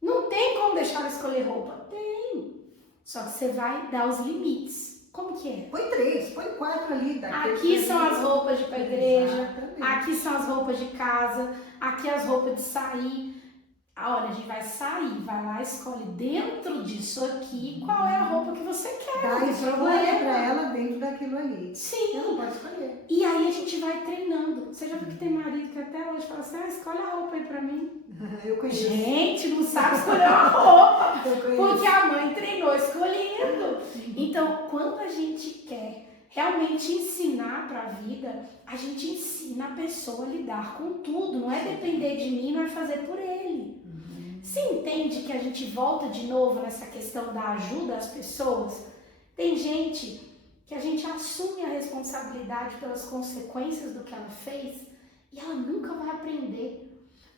Não tem como deixar ela escolher roupa? Tem. Só que você vai dar os limites. Como que é? Põe 3, põe 4 ali. Aqui são as roupas de ir pra igreja. Exatamente. Aqui são as roupas de casa. Aqui as roupas de sair. Olha, a gente vai sair, vai lá, escolhe dentro disso aqui qual é a roupa que você quer. Dá escolha para ela dentro daquilo ali. Sim. Ela não pode escolher. E aí a gente vai treinando. Você já viu que tem marido que até hoje fala assim, escolhe a roupa aí pra mim. Eu conheço. Gente, não sabe escolher uma roupa. Porque a mãe treinou escolhendo. Então, quando a gente quer realmente ensinar para a vida, a gente ensina a pessoa a lidar com tudo. Não é depender de mim, não é fazer por ele. Você entende que a gente volta de novo nessa questão da ajuda às pessoas? Tem gente que a gente assume a responsabilidade pelas consequências do que ela fez e ela nunca vai aprender.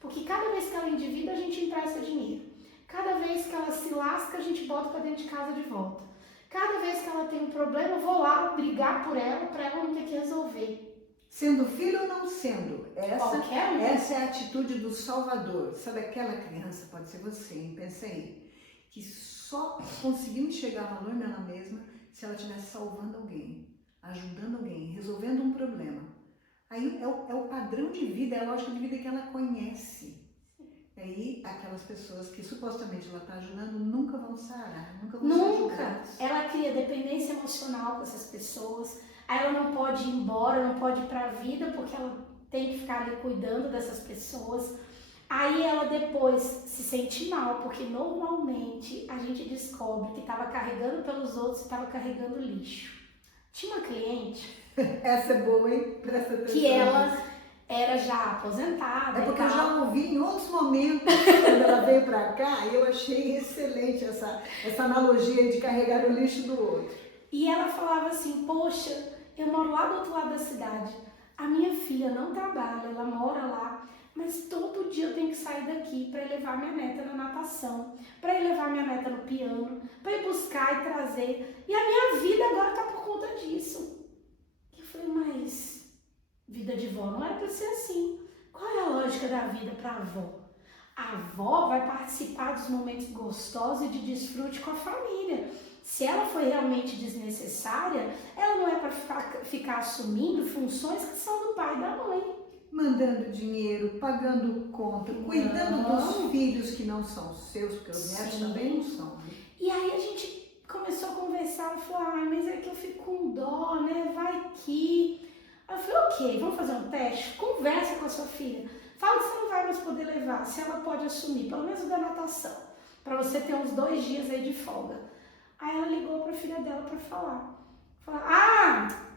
Porque cada vez que ela endivida, a gente empresta dinheiro. Cada vez que ela se lasca, a gente bota para dentro de casa de volta. Cada vez que ela tem um problema, eu vou lá brigar por ela, para ela não ter que resolver. Sendo filho ou não sendo, essa é a atitude do Salvador. Sabe aquela criança, pode ser você, hein? Pensa aí, que só conseguiu enxergar valor nela mesma se ela estivesse salvando alguém, ajudando alguém, resolvendo um problema. Aí é o padrão de vida, é a lógica de vida que ela conhece. Aí aquelas pessoas que supostamente ela está ajudando nunca vão sarar, nunca vão ser ajudadas. Ela cria dependência emocional com essas pessoas. Aí ela não pode ir embora, não pode ir para a vida porque ela tem que ficar ali cuidando dessas pessoas. Aí ela depois se sente mal, porque normalmente a gente descobre que estava carregando pelos outros e estava carregando lixo. Tinha uma cliente... Essa é boa, hein? Presta atenção. Que ela era já aposentada. É porque eu já ouvi em outros momentos, quando ela veio pra cá, e eu achei excelente essa analogia de carregar o lixo do outro. E ela falava assim, poxa, eu moro lá do outro lado da cidade, a minha filha não trabalha, ela mora lá, mas todo dia eu tenho que sair daqui para ir levar minha neta na natação, para ir levar minha neta no piano, para ir buscar e trazer, e a minha vida agora tá por conta disso. Eu falei, mas vida de vó não era para ser assim. Qual é a lógica da vida para a avó? A avó vai participar dos momentos gostosos e de desfrute com a família. Se ela foi realmente desnecessária, ela não é para ficar assumindo funções que são do pai e da mãe. Mandando dinheiro, pagando conta, cuidando dos filhos que não são seus, porque os netos também não são. E aí a gente começou a conversar, e falou, mas é que eu fico com dó, né, vai que... Aí eu falei, ok, vamos fazer um teste? Conversa com a sua filha. Fala que você não vai mais poder levar, se ela pode assumir, pelo menos da natação, para você ter uns 2 dias aí de folga. Aí ela ligou para a filha dela para falar.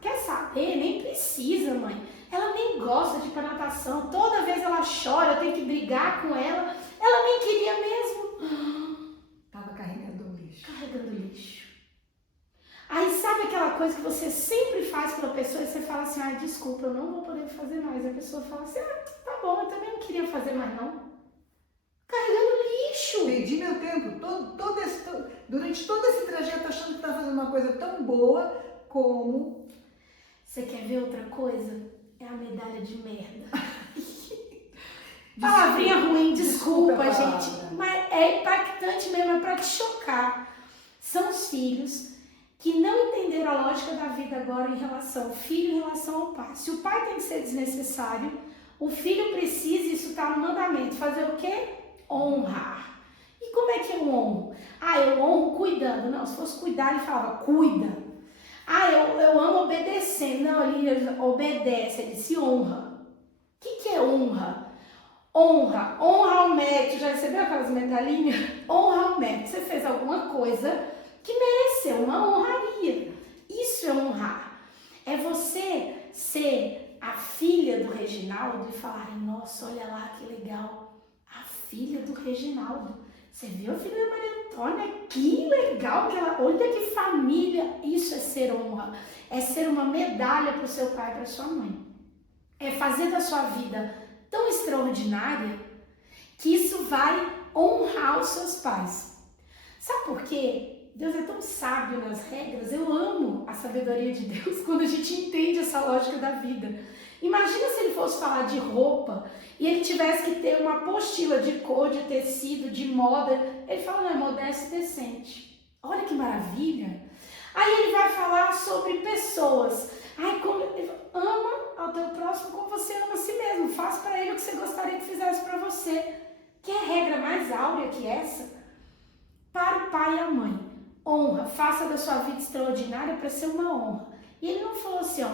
Quer saber? Nem precisa, mãe. Ela nem gosta de ir para natação, toda vez ela chora, eu tenho que brigar com ela. Ela nem queria mesmo. Tava carregando lixo. Carregando lixo. Aí sabe aquela coisa que você sempre faz pela pessoa e você fala assim, desculpa, eu não vou poder fazer mais. A pessoa fala assim, tá bom, eu também não queria fazer mais não. Carregando lixo. Perdi meu tempo, durante todo esse trajeto achando que tá fazendo uma coisa tão boa como... Você quer ver outra coisa? É a medalha de merda. Palavrinha ruim, desculpa gente, mas é impactante mesmo, é pra te chocar. São os filhos que não entenderam a lógica da vida agora em relação ao filho, em relação ao pai. Se o pai tem que ser desnecessário, o filho precisa, isso tá no mandamento, fazer o quê? Honrar. E como é que eu honro? Eu honro cuidando. Não, se fosse cuidar, ele falava, cuida. Eu amo obedecendo. Não, ele obedece, ele se honra. O que é honra? Honra ao mérito. Já recebeu aquelas medalhinhas? Honra ao mérito. Você fez alguma coisa que mereceu uma honraria. Isso é honrar. É você ser a filha do Reginaldo e falar, nossa, olha lá que legal. A filha do Reginaldo. Você viu a filha da Maria Antônia? Que legal que ela... Olha que família. Isso é ser honra. É ser uma medalha para o seu pai e para sua mãe. É fazer da sua vida tão extraordinária que isso vai honrar os seus pais. Sabe por quê? Deus é tão sábio nas regras. Eu amo a sabedoria de Deus quando a gente entende essa lógica da vida. Imagina se ele fosse falar de roupa e ele tivesse que ter uma apostila de cor, de tecido, de moda. Ele fala, não, é modesto e decente. Olha que maravilha. Aí ele vai falar sobre pessoas. Ama ao teu próximo como você ama a si mesmo. Faz para ele o que você gostaria que fizesse para você. Quer regra mais áurea que essa? Para o pai e a mãe. Honra. Faça da sua vida extraordinária para ser uma honra. E ele não falou assim,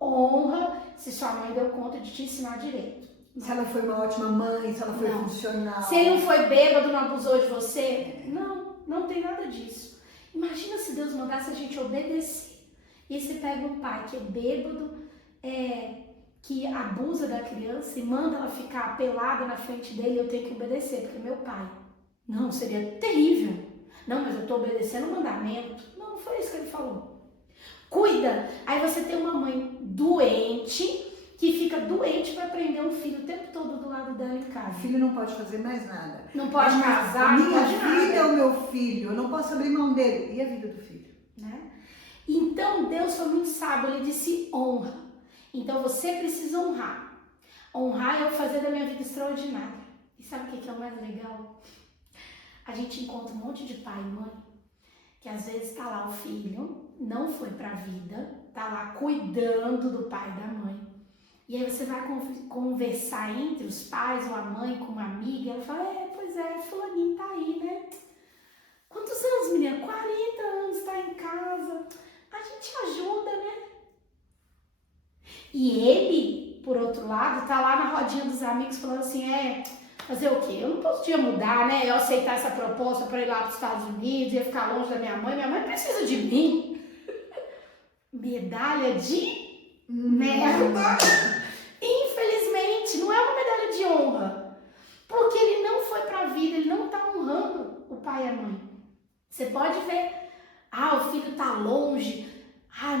honra se sua mãe deu conta de te ensinar direito. Se ela foi uma ótima mãe, se ela foi funcional. Se ele não foi bêbado, não abusou de você. Não. não tem nada disso. Imagina se Deus mandasse a gente obedecer. E você pega um pai que é bêbado, que abusa da criança e manda ela ficar pelada na frente dele e eu tenho que obedecer, porque é meu pai. Não, seria terrível. Não, mas eu estou obedecendo o mandamento. Não, não foi isso que ele falou. Cuida. Aí você tem uma mãe doente, que fica doente para prender um filho o tempo todo do lado dela em casa. O filho não pode fazer mais nada. Não pode casar, não pode nada. Minha vida é o meu filho, eu não posso abrir mão dele. E a vida do filho? Né? Então Deus foi muito sábio, ele disse honra. Então você precisa honrar. Honrar é o fazer da minha vida extraordinária. E sabe o que é o mais legal? A gente encontra um monte de pai e mãe que às vezes está lá o filho, não foi para a vida, está lá cuidando do pai e da mãe. E aí você vai conversar entre os pais ou a mãe com uma amiga e ela fala, pois é, fulaninho tá aí, né? Quantos anos, menina? 40 anos, tá em casa. A gente ajuda, né? E ele, por outro lado, tá lá na rodinha dos amigos falando assim, fazer o quê? Eu não podia mudar, né? Eu aceitar essa proposta para ir lá para os Estados Unidos, ia ficar longe da minha mãe precisa de mim. Medalha de merda. Infelizmente, não é uma medalha de honra. Porque ele não foi para a vida, ele não está honrando o pai e a mãe. Você pode ver, o filho está longe.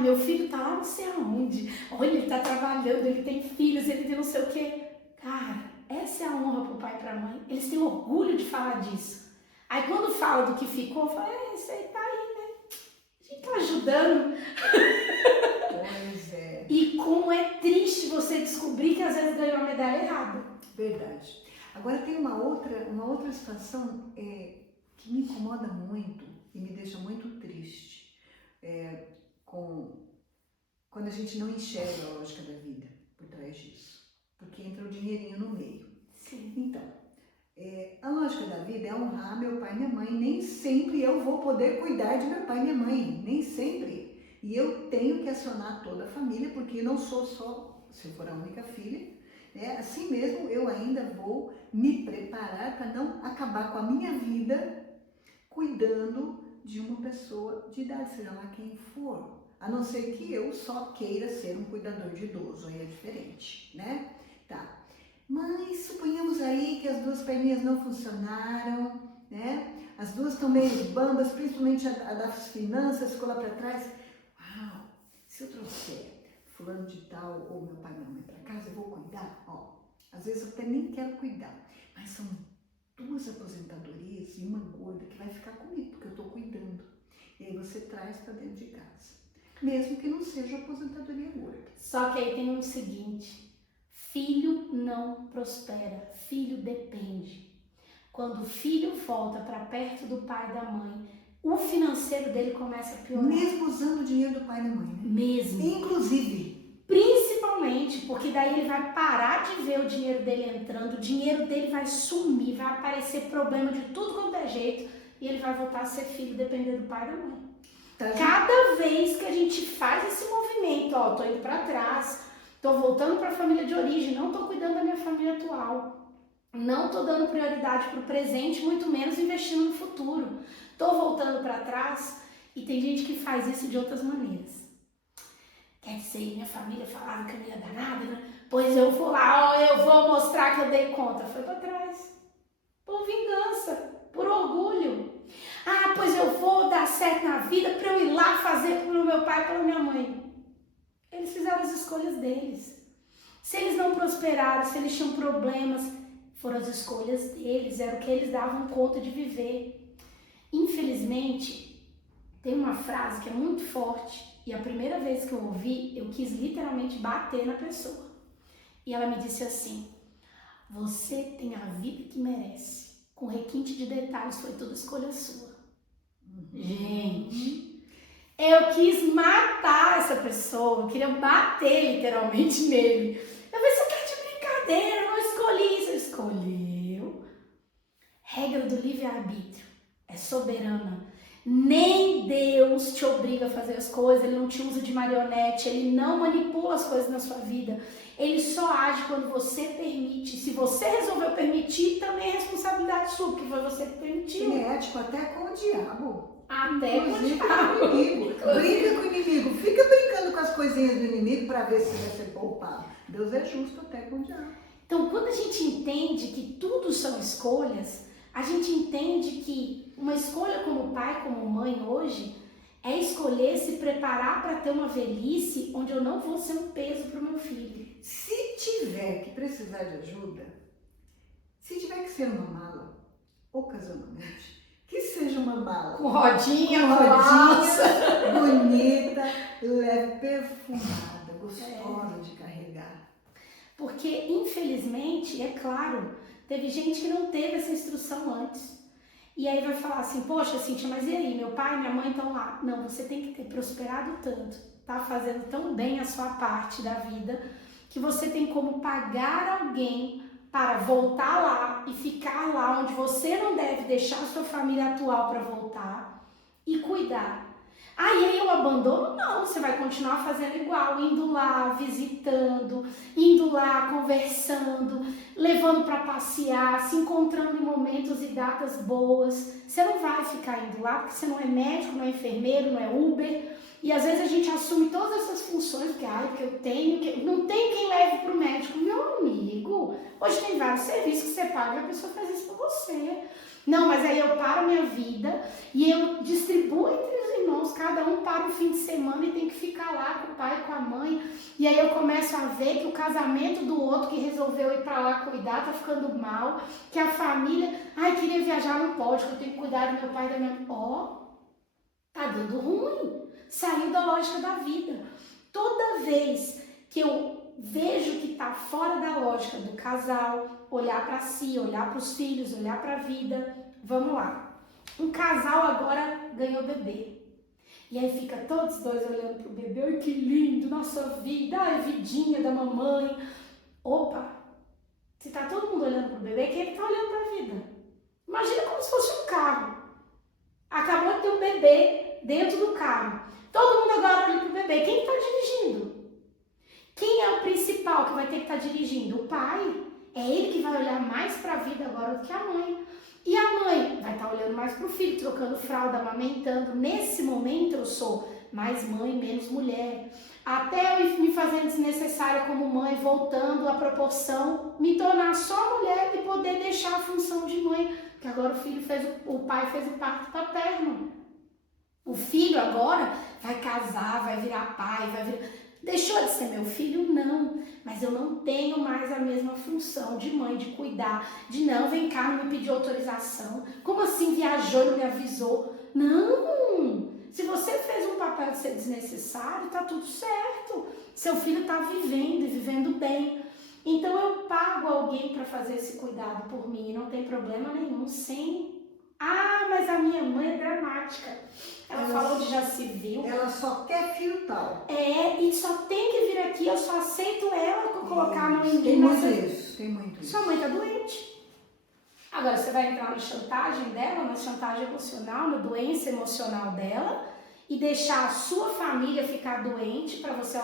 Meu filho está lá não sei aonde. Olha, ele está trabalhando, ele tem filhos, ele tem não sei o quê. Cara, essa é a honra para o pai e para a mãe. Eles têm orgulho de falar disso. Aí quando fala do que ficou, fala, isso aí tá aí, né? A gente tá ajudando. Pois é. E como é triste você descobrir que às vezes ganhou a medalha errada. Verdade. Agora tem uma outra situação que me incomoda muito e me deixa muito triste. Quando a gente não enxerga a lógica da vida por trás disso. Porque entra o dinheirinho no meio. Sim. Então, a lógica da vida é honrar meu pai e minha mãe. Nem sempre eu vou poder cuidar de meu pai e minha mãe. Nem sempre. E eu tenho que acionar toda a família, porque eu não sou só, se eu for a única filha, assim mesmo eu ainda vou me preparar para não acabar com a minha vida cuidando de uma pessoa de idade, seja lá quem for. A não ser que eu só queira ser um cuidador de idoso, aí é diferente, né? Tá. Mas suponhamos aí que as duas perninhas não funcionaram, né? As duas estão meio bambas, principalmente a das finanças, ficou lá para trás. Uau! Se eu trouxer fulano de tal ou meu pai e minha mãe para casa, eu vou cuidar? Às vezes eu até nem quero cuidar, mas são duas aposentadorias e uma gorda que vai ficar comigo, porque eu estou cuidando. E aí você traz para dentro de casa. Mesmo que não seja aposentadoria gorda. Só que aí tem um seguinte, filho não prospera, filho depende. Quando o filho volta para perto do pai e da mãe, o financeiro dele começa a piorar. Mesmo usando o dinheiro do pai e da mãe, né? Mesmo. Inclusive. Principalmente, porque daí ele vai parar de ver o dinheiro dele entrando, o dinheiro dele vai sumir, vai aparecer problema de tudo quanto é jeito, e ele vai voltar a ser filho dependendo do pai e da mãe. Tá, cada vez que a gente faz esse movimento, tô indo para trás, tô voltando para a família de origem, não tô cuidando da minha família atual, não tô dando prioridade para o presente, muito menos investindo no futuro. Tô voltando para trás e tem gente que faz isso de outras maneiras. Quer dizer, minha família falava que eu não ia dar nada, né? Pois eu vou lá, eu vou mostrar que eu dei conta. Foi para trás. Por vingança, por orgulho. Pois eu vou dar certo na vida para eu ir lá fazer pelo meu pai e pela minha mãe. Eles fizeram as escolhas deles. Se eles não prosperaram, se eles tinham problemas, foram as escolhas deles, era o que eles davam conta de viver. Infelizmente, tem uma frase que é muito forte, e a primeira vez que eu ouvi, eu quis literalmente bater na pessoa. E ela me disse assim, você tem a vida que merece, com requinte de detalhes, foi tudo escolha sua. Gente, eu quis matar essa pessoa, eu queria bater literalmente nele. Eu falei, você tá de brincadeira, eu não escolhi isso. Escolheu. Regra do livre-arbítrio é soberana. Nem Deus te obriga a fazer as coisas, Ele não te usa de marionete, Ele não manipula as coisas na sua vida. Ele só age quando você permite. Se você resolveu permitir, também é responsabilidade sua, porque foi você que permitiu. Ele é ético até com o diabo. Até com o Inclusive diabo. com o inimigo. Brinca com o inimigo. Fica brincando com as coisinhas do inimigo para ver se vai ser poupado. Deus é justo até com o diabo. Então, quando a gente entende que tudo são escolhas, a gente entende que uma escolha como pai, como mãe hoje, é escolher se preparar para ter uma velhice onde eu não vou ser um peso para o meu filho. Se tiver que precisar de ajuda, se tiver que ser uma mala, ocasionalmente, que seja uma mala Com rodinha, com rodinha, bonita, leve, perfumada, gostosa de carregar. Porque, infelizmente, é claro, teve gente que não teve essa instrução antes. E aí vai falar assim, poxa, Cíntia, mas e aí, meu pai e minha mãe estão lá. Não, você tem que ter prosperado tanto, tá fazendo tão bem a sua parte da vida, que você tem como pagar alguém para voltar lá e ficar lá onde você não deve deixar a sua família atual para voltar e cuidar. Aí eu abandono? Não, você vai continuar fazendo igual, indo lá, visitando, indo lá, conversando, levando para passear, se encontrando em momentos e datas boas. Você não vai ficar indo lá porque você não é médico, não é enfermeiro, não é Uber. E às vezes a gente assume todas essas funções, porque eu tenho, que não tem quem leve para o médico. Meu amigo, hoje tem vários serviços que você paga e a pessoa faz isso por você. Não, mas aí eu paro minha vida e eu distribuo entre os irmãos, cada um para o fim de semana e tem que ficar lá com o pai, com a mãe. E aí eu começo a ver que o casamento do outro que resolveu ir para lá cuidar tá ficando mal, que a família, queria viajar, não pode, que eu tenho que cuidar do meu pai e da minha mãe. Tá dando ruim, saiu da lógica da vida. Toda vez que eu vejo que tá fora da lógica do casal, olhar para si, olhar para os filhos, olhar para a vida, vamos lá. Um casal agora ganhou bebê. E aí fica todos dois olhando pro bebê, ai que lindo, nossa vida, ai vidinha da mamãe. Opa, se tá todo mundo olhando pro bebê, quem é que tá olhando pra vida? Imagina como se fosse um carro. Acabou de ter um bebê dentro do carro. Todo mundo agora olha pro bebê, quem está dirigindo? Quem é o principal que vai ter que estar dirigindo? O pai. É ele que vai olhar mais para a vida agora do que a mãe. E a mãe vai estar olhando mais para o filho, trocando fralda, amamentando. Nesse momento eu sou mais mãe, menos mulher. Até eu me fazendo desnecessária como mãe, voltando à proporção, me tornar só mulher e poder deixar a função de mãe. Porque agora o pai fez o parto paterno. O filho agora vai casar, vai virar pai, vai virar... Deixou de ser meu filho? Não, mas eu não tenho mais a mesma função de mãe, de cuidar, de não, vem cá, não me pediu autorização. Como assim viajou e não me avisou? Não, se você fez um papel de ser desnecessário, tá tudo certo. Seu filho tá vivendo e vivendo bem. Então eu pago alguém para fazer esse cuidado por mim, não tem problema nenhum, sem... mas a minha mãe é dramática. Ela falou de já se viu. Ela só quer filho tal. E só tem que vir aqui, eu só aceito ela colocar no Tem muito isso, tem muito isso. Sua mãe tá doente. Agora você vai entrar na chantagem dela, na chantagem emocional, na doença emocional dela e deixar a sua família ficar doente para você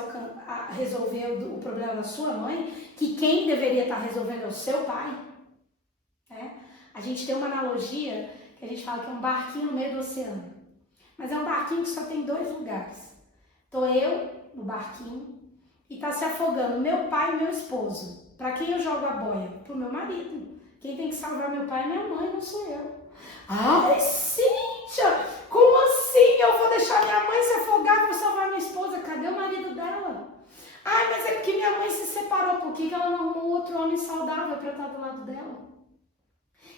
resolver o problema da sua mãe, que quem deveria estar resolvendo é o seu pai. A gente tem uma analogia que a gente fala que é um barquinho no meio do oceano. Mas é um barquinho que só tem 2 lugares. Tô eu no barquinho e tá se afogando meu pai e meu esposo. Para quem eu jogo a boia? Pro meu marido. Quem tem que salvar meu pai é minha mãe, não sou eu. Ai, Cíntia, como assim? Eu vou deixar minha mãe se afogar e vou salvar minha esposa? Cadê o marido dela? Mas é porque minha mãe se separou. Por que ela não arrumou um outro homem saudável para estar do lado dela?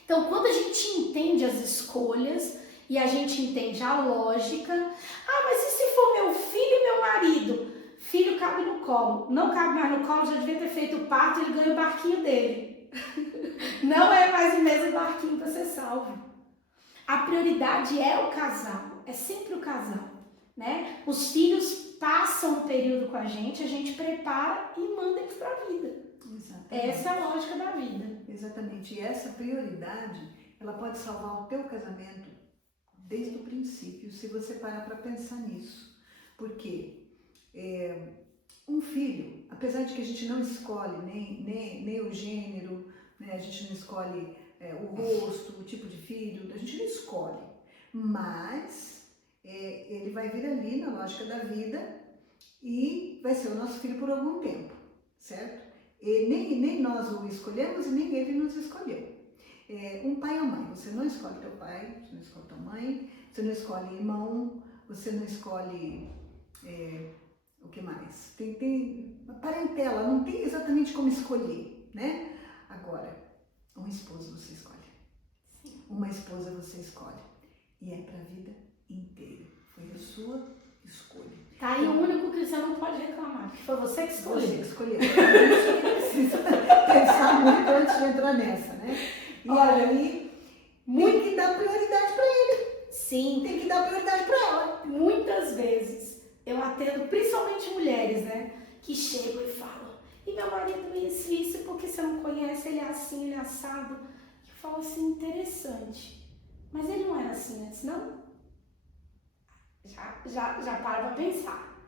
Então, quando a gente entende as escolhas e a gente entende a lógica, mas e se for meu filho e meu marido? Filho cabe no colo. Não cabe mais no colo, já devia ter feito o parto, ele ganha o barquinho dele. Não é mais o mesmo barquinho para ser salvo. A prioridade é o casal, é sempre o casal, né? Os filhos passam um período com a gente prepara e manda eles para a vida. Exatamente. Essa é a lógica da vida. Exatamente. E essa prioridade, ela pode salvar o teu casamento desde o princípio, se você parar para pensar nisso. Porque um filho, apesar de que a gente não escolhe nem o gênero, né, a gente não escolhe o rosto, o tipo de filho, a gente não escolhe. Mas ele vai vir ali na lógica da vida e vai ser o nosso filho por algum tempo, certo? E nem nós o escolhemos e nem ele nos escolheu. Um pai ou mãe, você não escolhe teu pai, você não escolhe tua mãe, você não escolhe irmão, você não escolhe o que mais? Tem uma parentela, não tem exatamente como escolher, né? Agora, um esposo você escolhe, uma esposa você escolhe, e é pra vida inteira, foi a sua escolha. Tá aí o único que você não pode reclamar, porque foi você que escolheu. Você que escolheu. Você precisa pensar muito antes de entrar nessa, né? E olha, aí, tem que dar prioridade para ele. Sim. Tem que dar prioridade para ela. Muitas vezes eu atendo, principalmente mulheres, né? Que chegam e falam, e meu marido isso, porque você não conhece, ele é assim, ele é assado. Eu falo assim, interessante. Mas ele não era assim antes, não? Já para pra pensar.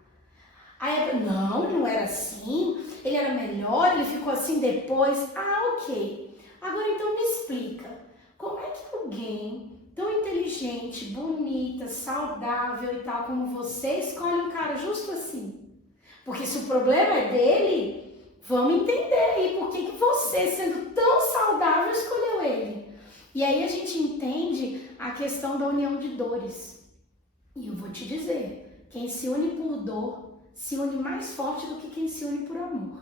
Aí eu, não era assim, ele era melhor, ele ficou assim depois. Ah, ok. Agora então me explica, como é que alguém tão inteligente, bonita, saudável e tal como você escolhe um cara justo assim? Porque se o problema é dele, vamos entender aí por que você, sendo tão saudável, escolheu ele. E aí a gente entende a questão da união de dores. E eu vou te dizer, quem se une por dor, se une mais forte do que quem se une por amor.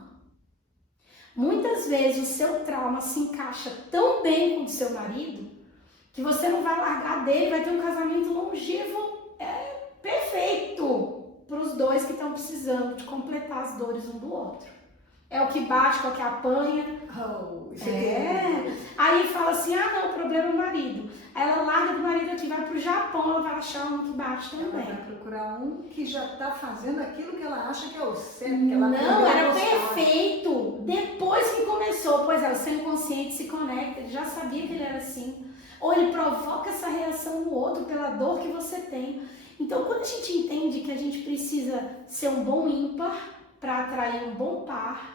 Muitas vezes o seu trauma se encaixa tão bem com o seu marido, que você não vai largar dele, vai ter um casamento longevo perfeito para os dois que estão precisando de completar as dores um do outro. É o que bate com o que apanha. Aí fala assim, não, o problema é o marido. Aí ela larga do marido aqui, vai pro Japão, ela vai achar um que bate também. Ela vai procurar um que já está fazendo aquilo que ela acha que é o certo. Não, era perfeito. Depois que começou, pois o seu inconsciente se conecta, ele já sabia que ele era assim. Ou ele provoca essa reação no outro pela dor que você tem. Então, quando a gente entende que a gente precisa ser um bom ímpar para atrair um bom par,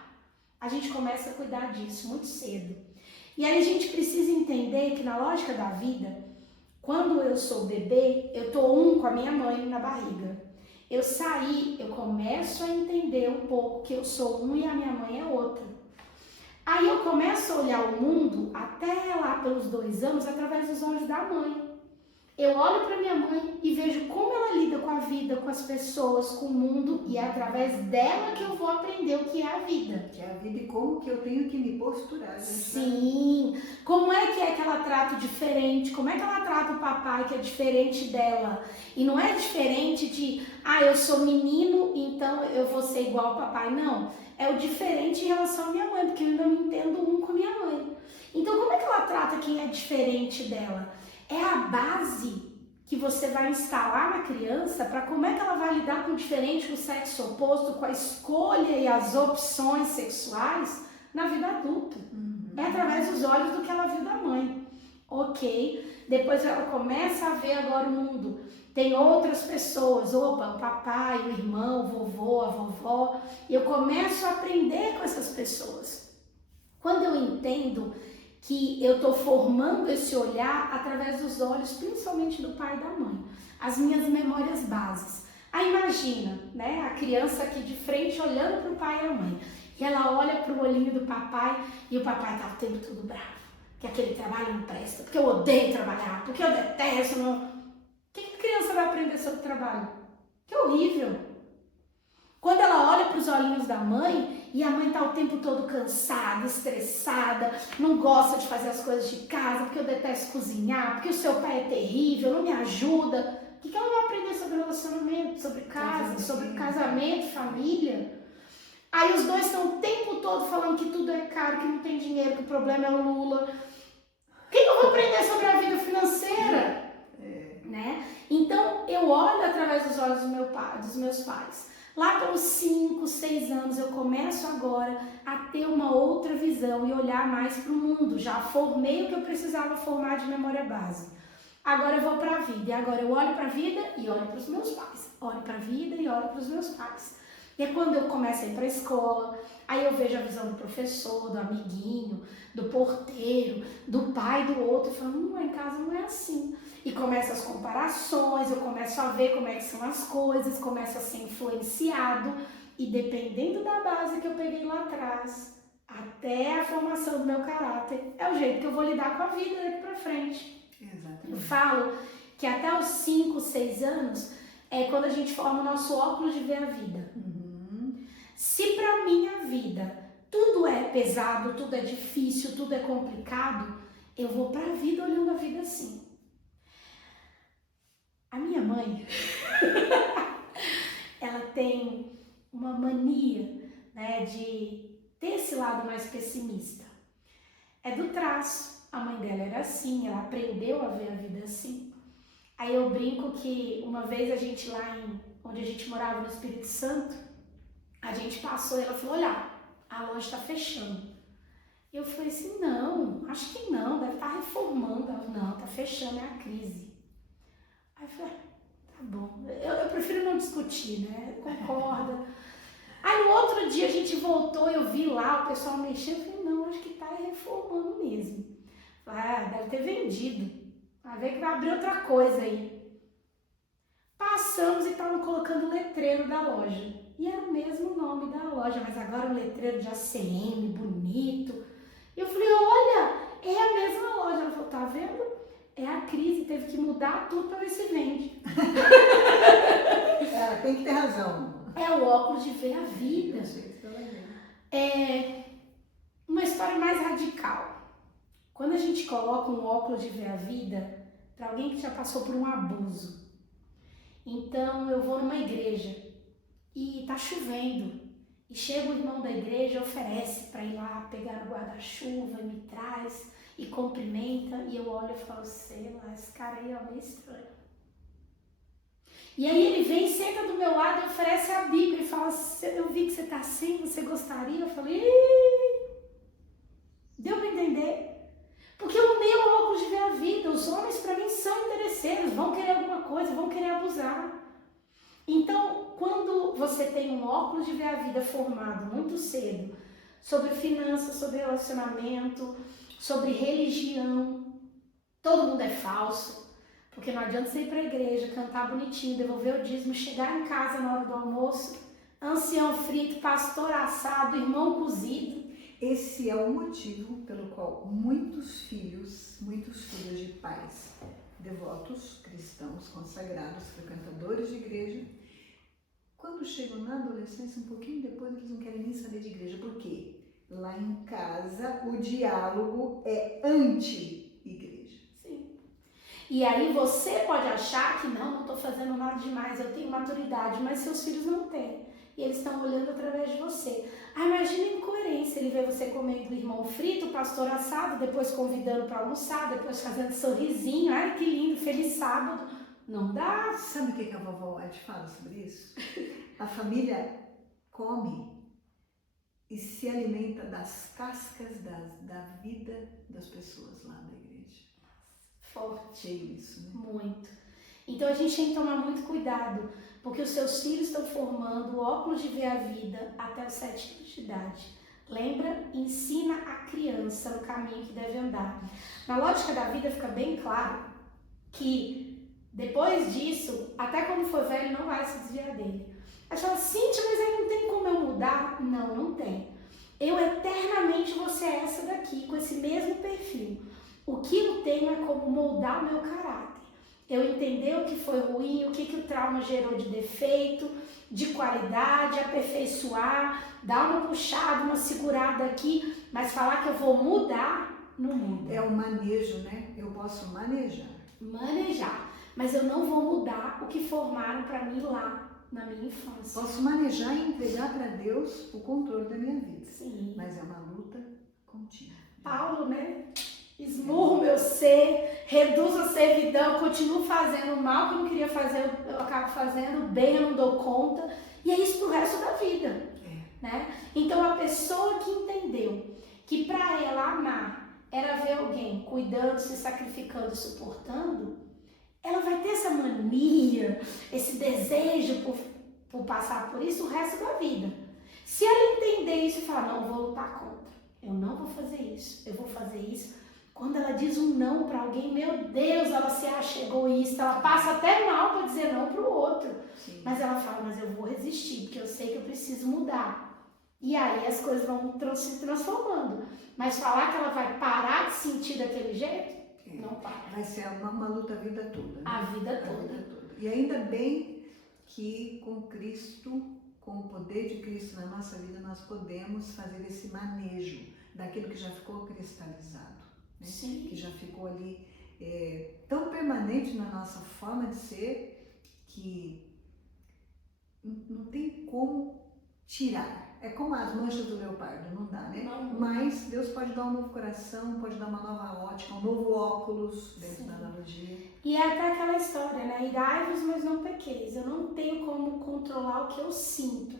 a gente começa a cuidar disso muito cedo. E aí a gente precisa entender que na lógica da vida, quando eu sou bebê, eu tô com a minha mãe na barriga. Eu saí, eu começo a entender um pouco que eu sou e a minha mãe é outra. Aí eu começo a olhar o mundo até lá pelos 2 anos através dos olhos da mãe. Eu olho para minha mãe e vejo como ela lida com a vida, com as pessoas, com o mundo, e é através dela que eu vou aprender o que é a vida. Que é a vida e como que eu tenho que me posturar. Sim, como é que ela trata o diferente, como é que ela trata o papai que é diferente dela. E não é diferente de, eu sou menino, então eu vou ser igual ao papai. Não, é o diferente em relação à minha mãe, porque eu ainda me entendo com minha mãe. Então como é que ela trata quem é diferente dela? É a base que você vai instalar na criança para como é que ela vai lidar com o diferente, com o sexo oposto, com a escolha e as opções sexuais na vida adulta. É através dos olhos do que ela viu da mãe. Ok, depois ela começa a ver agora o mundo. Tem outras pessoas, o papai, o irmão, o vovô, a vovó. E eu começo a aprender com essas pessoas. Quando eu entendo que eu estou formando esse olhar através dos olhos, principalmente do pai e da mãe, as minhas memórias bases. Aí imagina, né, a criança aqui de frente olhando para o pai e a mãe, e ela olha para o olhinho do papai e o papai está o tempo todo bravo, que aquele trabalho não presta, porque eu odeio trabalhar, porque eu detesto. O que a criança vai aprender sobre trabalho? Que horrível! Quando ela olha para os olhinhos da mãe e a mãe está o tempo todo cansada, estressada, não gosta de fazer as coisas de casa, porque eu detesto cozinhar, porque o seu pai é terrível, não me ajuda. O que ela vai aprender sobre relacionamento, sobre casa, sobre casamento, família? Aí os dois estão o tempo todo falando que tudo é caro, que não tem dinheiro, que o problema é o Lula. O que eu vou aprender sobre a vida financeira? Né? Então eu olho através dos olhos dos meus pais. Lá pelos 5, 6 anos eu começo agora a ter uma outra visão e olhar mais para o mundo. Já formei o que eu precisava formar de memória base. agora eu vou para a vida. E agora eu olho para a vida e olho para os meus pais. Olho para a vida e olho para os meus pais. E é quando eu começo a ir para a escola, aí eu vejo a visão do professor, do amiguinho, do porteiro, do pai do outro, e falo, em casa não é assim. E começam as comparações, eu começo a ver como é que são as coisas, começo a ser influenciado. E dependendo da base que eu peguei lá atrás, até a formação do meu caráter, é o jeito que eu vou lidar com a vida daqui pra frente. Exatamente. Eu falo que até os 5, 6 anos é quando a gente forma o nosso óculos de ver a vida. Se pra minha vida tudo é pesado, tudo é difícil, tudo é complicado, eu vou pra vida olhando a vida assim. A minha mãe, ela tem uma mania, né, de ter esse lado mais pessimista. É do traço. A mãe dela era assim, ela aprendeu a ver a vida assim. Aí eu brinco que uma vez a gente lá onde a gente morava no Espírito Santo, a gente passou e ela falou, olha, a loja está fechando. Eu falei assim, não, acho que não, deve estar reformando. Ela falou, não, está fechando, é a crise. Aí eu falei, tá bom, eu prefiro não discutir, né, concorda. Aí no outro dia a gente voltou, eu vi lá o pessoal mexendo, eu falei, não, acho que tá reformando mesmo. Falei, deve ter vendido, vai ver que vai abrir outra coisa aí. Passamos e estavam colocando o letreiro da loja. E era o mesmo nome da loja, mas agora um letreiro de ACM, bonito. E eu falei, olha, é a mesma loja. Ela falou, tá vendo? É a crise, teve que mudar tudo para ver se vende. Tem que ter razão. É o óculos de ver a vida. É uma história mais radical. Quando a gente coloca um óculos de ver a vida para alguém que já passou por um abuso. Então eu vou numa igreja e tá chovendo. E chega o irmão da igreja e oferece para ir lá pegar o guarda-chuva e me traz e cumprimenta. E eu olho e falo, sei lá, esse cara aí é meio estranho. E aí ele vem, senta do meu lado e oferece a Bíblia e fala, eu vi que você está assim, você gostaria? Eu falei, deu para entender? Porque o meu óculos de ver a vida, os homens para mim são interesseiros, vão querer alguma coisa, vão querer abusar. Então, quando você tem um óculos de ver a vida formado muito cedo, sobre finanças, sobre relacionamento, sobre religião, todo mundo é falso. Porque não adianta você ir para a igreja, cantar bonitinho, devolver o dízimo, chegar em casa na hora do almoço, ancião frito, pastor assado, irmão cozido. Esse é o motivo pelo qual muitos filhos de pais devotos, cristãos, consagrados, frequentadores de igreja, quando chegam na adolescência, um pouquinho depois, eles não querem nem saber de igreja. Por quê? Lá em casa, o diálogo é anti-igreja. E aí você pode achar que não estou fazendo nada demais, eu tenho maturidade, mas seus filhos não têm. E eles estão olhando através de você. Imagina a incoerência, ele vê você comendo irmão frito, pastor assado, depois convidando para almoçar, depois fazendo sorrisinho, ai que lindo, feliz sábado. Não dá. Sabe o que a vovó White fala sobre isso? A família come e se alimenta das cascas da vida das pessoas lá da igreja. Forte. É isso, né? Muito. Então a gente tem que tomar muito cuidado, porque os seus filhos estão formando o óculos de ver a vida até os 7 anos de idade. Lembra? Ensina a criança no caminho que deve andar. Na lógica da vida fica bem claro que depois disso, até quando for velho, não vai se desviar dele. Aí você fala, Cíntia, mas aí não tem como eu mudar? Não, não tem. Eu eternamente vou ser essa daqui, com esse mesmo perfil. O que eu tenho é como moldar o meu caráter. Eu entender o que foi ruim, o que o trauma gerou de defeito, de qualidade, aperfeiçoar, dar uma puxada, uma segurada aqui, mas falar que eu vou mudar, não muda. É o manejo, né? Eu posso manejar. Manejar, mas eu não vou mudar o que formaram para mim lá na minha infância. Posso manejar e entregar para Deus o controle da minha vida. Sim. Mas é uma luta contínua. Paulo, né? Esmurro meu ser, reduzo a servidão, continuo fazendo o mal que eu não queria fazer, eu acabo fazendo, o bem eu não dou conta, e é isso pro resto da vida, né? Então a pessoa que entendeu que para ela amar era ver alguém cuidando, se sacrificando, suportando, agonia, esse desejo por passar por isso o resto da vida. Se ela entender isso e falar, não, eu vou lutar contra, eu não vou fazer isso, eu vou fazer isso. Quando ela diz um não para alguém, meu Deus, ela se acha egoísta, ela passa até mal para dizer não para o outro. Sim. Mas ela fala, mas eu vou resistir, porque eu sei que eu preciso mudar. E aí as coisas vão se transformando. Mas falar que ela vai parar de sentir daquele jeito, não para. Vai ser uma luta a vida toda. Né? A vida toda. E ainda bem que com Cristo, com o poder de Cristo na nossa vida, nós podemos fazer esse manejo daquilo que já ficou cristalizado. Né? Sim. Que já ficou ali tão permanente na nossa forma de ser que não tem como tirar. É como as manchas do leopardo, não dá, né? Não. Mas Deus pode dar um novo coração, pode dar uma nova ótica, um novo óculos dentro da analogia. E é até aquela história, né? Irai-vos, mas não pequeis. Eu não tenho como controlar o que eu sinto,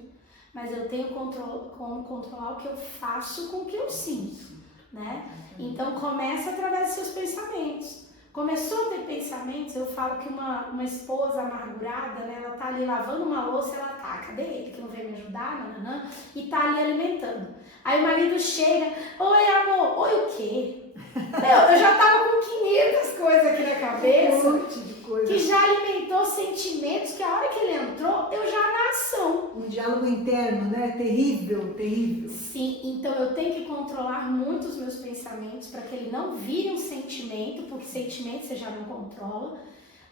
mas eu tenho como controlar o que eu faço com o que eu sinto, né? Então começa através dos seus pensamentos. Começou a ter pensamentos, eu falo que uma esposa amargurada, né, ela tá ali lavando uma louça, ela tá, cadê ele que não veio me ajudar, nananã, e tá ali alimentando. Aí o marido chega, oi amor, oi o quê? Eu já tava com 500 coisas aqui na cabeça, um monte de coisa. Que já alimentou sentimentos que a hora que ele entrou, eu já na ação. Um diálogo interno, né? Terrível, terrível. Sim, então eu tenho que controlar muito os meus pensamentos para que ele não vire um sentimento, porque sentimento você já não controla.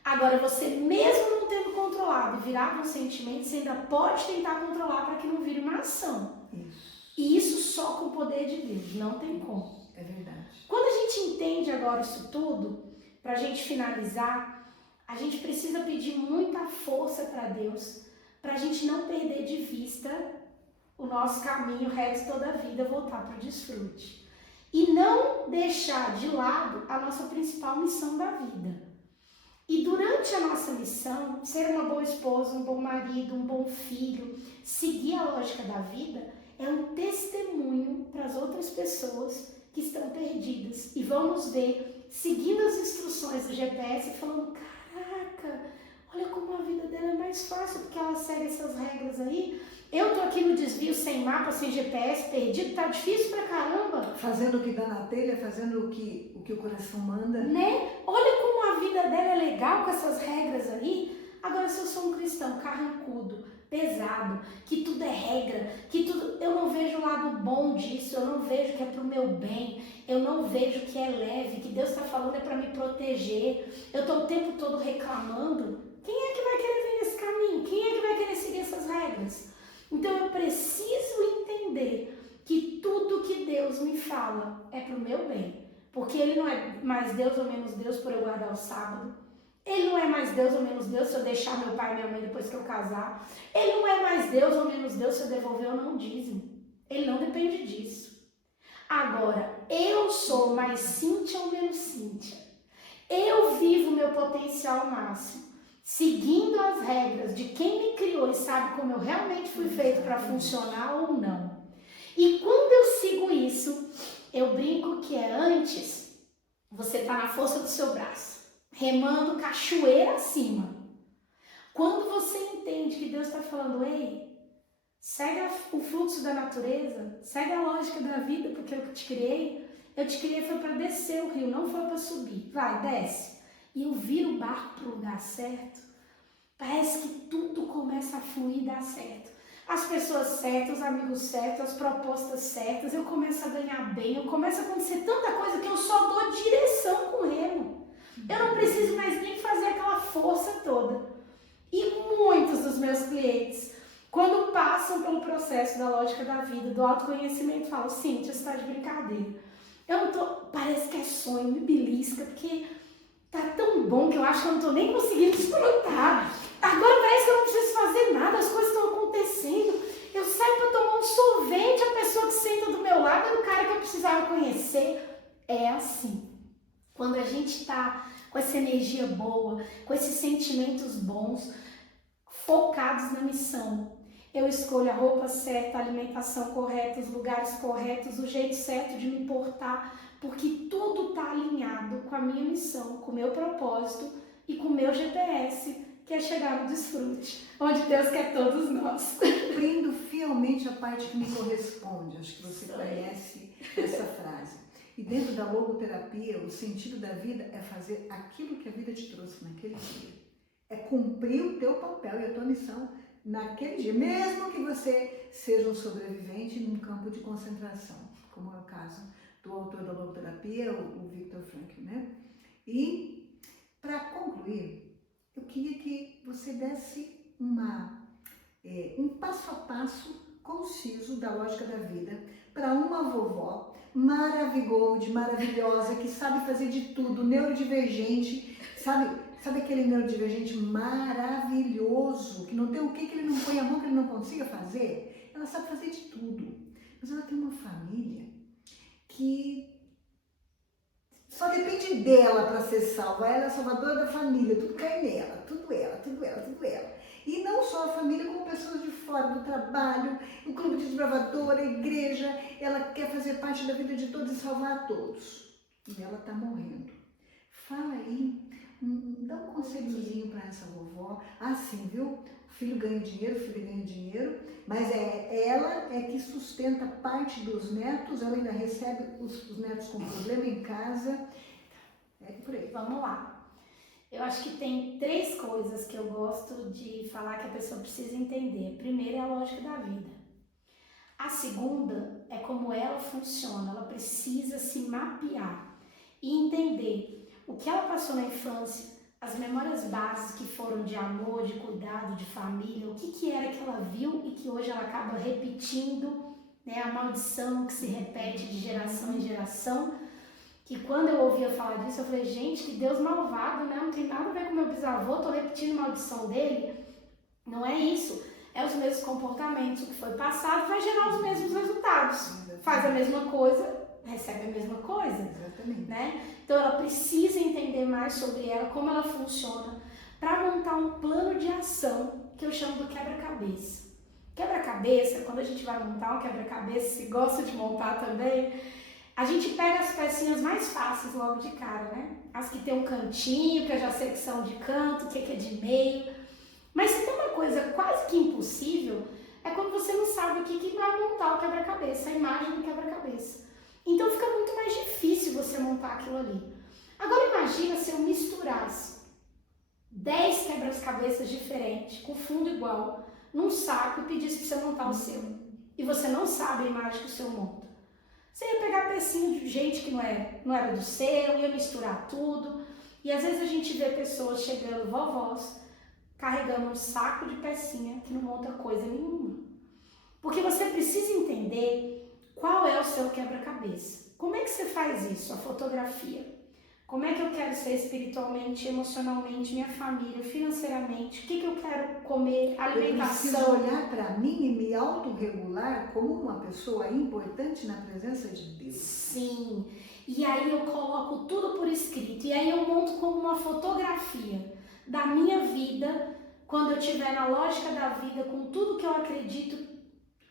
Agora, você mesmo não tendo controlado e virar um sentimento, você ainda pode tentar controlar para que não vire uma ação. Isso. E isso só com o poder de Deus, não tem como. É verdade. Quando a gente entende agora isso tudo, para a gente finalizar, a gente precisa pedir muita força para Deus, para a gente não perder de vista o nosso caminho reto toda a vida, voltar para o desfrute. E não deixar de lado a nossa principal missão da vida. E durante a nossa missão, ser uma boa esposa, um bom marido, um bom filho, seguir a lógica da vida, é um testemunho para as outras pessoas que estão perdidas e vão nos ver seguindo as instruções do GPS e falando, caraca, olha como a vida dela é mais fácil porque ela segue essas regras aí. Eu tô aqui no desvio sem mapa, sem GPS, perdido, tá difícil pra caramba. Fazendo o que dá na telha, fazendo o que o coração manda. Né? Olha como a vida dela é legal com essas regras aí. Agora, se eu sou um cristão carrancudo, pesado, que tudo é regra, que tudo, eu não vejo o lado bom disso, eu não vejo que é pro meu bem, eu não vejo que é leve, que Deus está falando é para me proteger, eu tô o tempo todo reclamando, quem é que vai querer vir nesse caminho? Quem é que vai querer seguir essas regras? Então eu preciso entender que tudo que Deus me fala é pro meu bem, porque Ele não é mais Deus ou menos Deus por eu guardar o sábado. Ele não é mais Deus ou menos Deus se eu deixar meu pai e minha mãe depois que eu casar. Ele não é mais Deus ou menos Deus se eu devolver ou não dízimo. Ele não depende disso. Agora, eu sou mais Cíntia ou menos Cíntia. Eu vivo meu potencial máximo, seguindo as regras de quem me criou e sabe como eu realmente fui feito para funcionar ou não. E quando eu sigo isso, eu brinco que é antes, você tá na força do seu braço, remando cachoeira acima. Quando você entende que Deus está falando, ei, segue o fluxo da natureza, segue a lógica da vida, porque eu te criei foi para descer o rio, não foi para subir. Vai, desce. E eu viro o barco para o lugar certo. Parece que tudo começa a fluir e dar certo. As pessoas certas, os amigos certos, as propostas certas, eu começo a ganhar bem, eu começo a acontecer tanta coisa que eu só dou direção com o remo. Eu não preciso mais nem fazer aquela força toda. E muitos dos meus clientes, quando passam pelo processo da lógica da vida, do autoconhecimento, falam, Cíntia, você está de brincadeira. Eu não tô, parece que é sonho, me belisca, porque tá tão bom que eu acho que eu não tô nem conseguindo desfrutar. Agora parece que eu não preciso fazer nada, as coisas estão acontecendo. Eu saio para tomar um sorvete, a pessoa que senta do meu lado era o cara que eu precisava conhecer. É assim. Quando a gente tá com essa energia boa, com esses sentimentos bons, focados na missão, eu escolho a roupa certa, a alimentação correta, os lugares corretos, o jeito certo de me portar, porque tudo está alinhado com a minha missão, com o meu propósito e com o meu GPS que é chegar no desfrute, onde Deus quer todos nós. Cumprindo fielmente a parte que me corresponde. Acho que você conhece essa frase. E dentro da logoterapia, o sentido da vida é fazer aquilo que a vida te trouxe naquele dia. É cumprir o teu papel e a tua missão naquele dia, mesmo que você seja um sobrevivente num campo de concentração, como é o caso do autor da logoterapia, o Viktor Frankl, né? E, para concluir, eu queria que você desse um passo a passo conciso da lógica da vida para uma vovó maravilhosa, que sabe fazer de tudo, neurodivergente, sabe aquele neurodivergente maravilhoso, que não tem o que ele não põe a mão que ele não consiga fazer? Ela sabe fazer de tudo, mas ela tem uma família que só depende dela para ser salva. Ela é a salvadora da família, tudo cai nela, tudo ela. E não só a família, como pessoas de fora do trabalho, o clube de desbravador, a igreja. Ela quer fazer parte da vida de todos e salvar a todos. E ela está morrendo. Fala aí, dá um conselhozinho para essa vovó. Ah, sim, viu? O filho ganha dinheiro, mas ela é que sustenta parte dos netos, ela ainda recebe os netos com problema em casa. É por aí. Vamos lá. Eu acho que tem 3 coisas que eu gosto de falar que a pessoa precisa entender. A primeira é a lógica da vida. A segunda é como ela funciona. Ela precisa se mapear e entender o que ela passou na infância, as memórias bases que foram de amor, de cuidado, de família, o que era que ela viu e que hoje ela acaba repetindo, né? A maldição que se repete de geração em geração. Que quando eu ouvia falar disso, eu falei, gente, que Deus malvado, né? Não tem nada a ver com meu bisavô, tô repetindo a maldição dele. Não é isso. É os mesmos comportamentos. O que foi passado vai gerar os mesmos resultados. Faz a mesma coisa, recebe a mesma coisa. Exatamente. Né? Então ela precisa entender mais sobre ela, como ela funciona, para montar um plano de ação que eu chamo do quebra-cabeça. Quebra-cabeça, quando a gente vai montar um quebra-cabeça, se gosta de montar também, a gente pega as pecinhas mais fáceis logo de cara, né? As que tem um cantinho, que eu já sei que são de canto, o que é de meio. Mas se tem uma coisa quase que impossível, é quando você não sabe o que vai montar o quebra-cabeça, a imagem do quebra-cabeça. Então fica muito mais difícil você montar aquilo ali. Agora imagina se eu misturasse 10 quebra-cabeças diferentes, com fundo igual, num saco e pedisse para você montar o seu. E você não sabe a imagem que o seu monta. Você ia pegar pecinho de gente que não era do seu, ia misturar tudo. E às vezes a gente vê pessoas chegando, vovós, carregando um saco de pecinha que não monta coisa nenhuma. Porque você precisa entender qual é o seu quebra-cabeça. Como é que você faz isso? A fotografia. Como é que eu quero ser espiritualmente, emocionalmente, minha família, financeiramente? O que eu quero comer? Alimentação. Eu preciso olhar para mim e me autorregular como uma pessoa importante na presença de Deus. Sim. E aí eu coloco tudo por escrito. E aí eu monto como uma fotografia da minha vida, quando eu estiver na lógica da vida, com tudo que eu acredito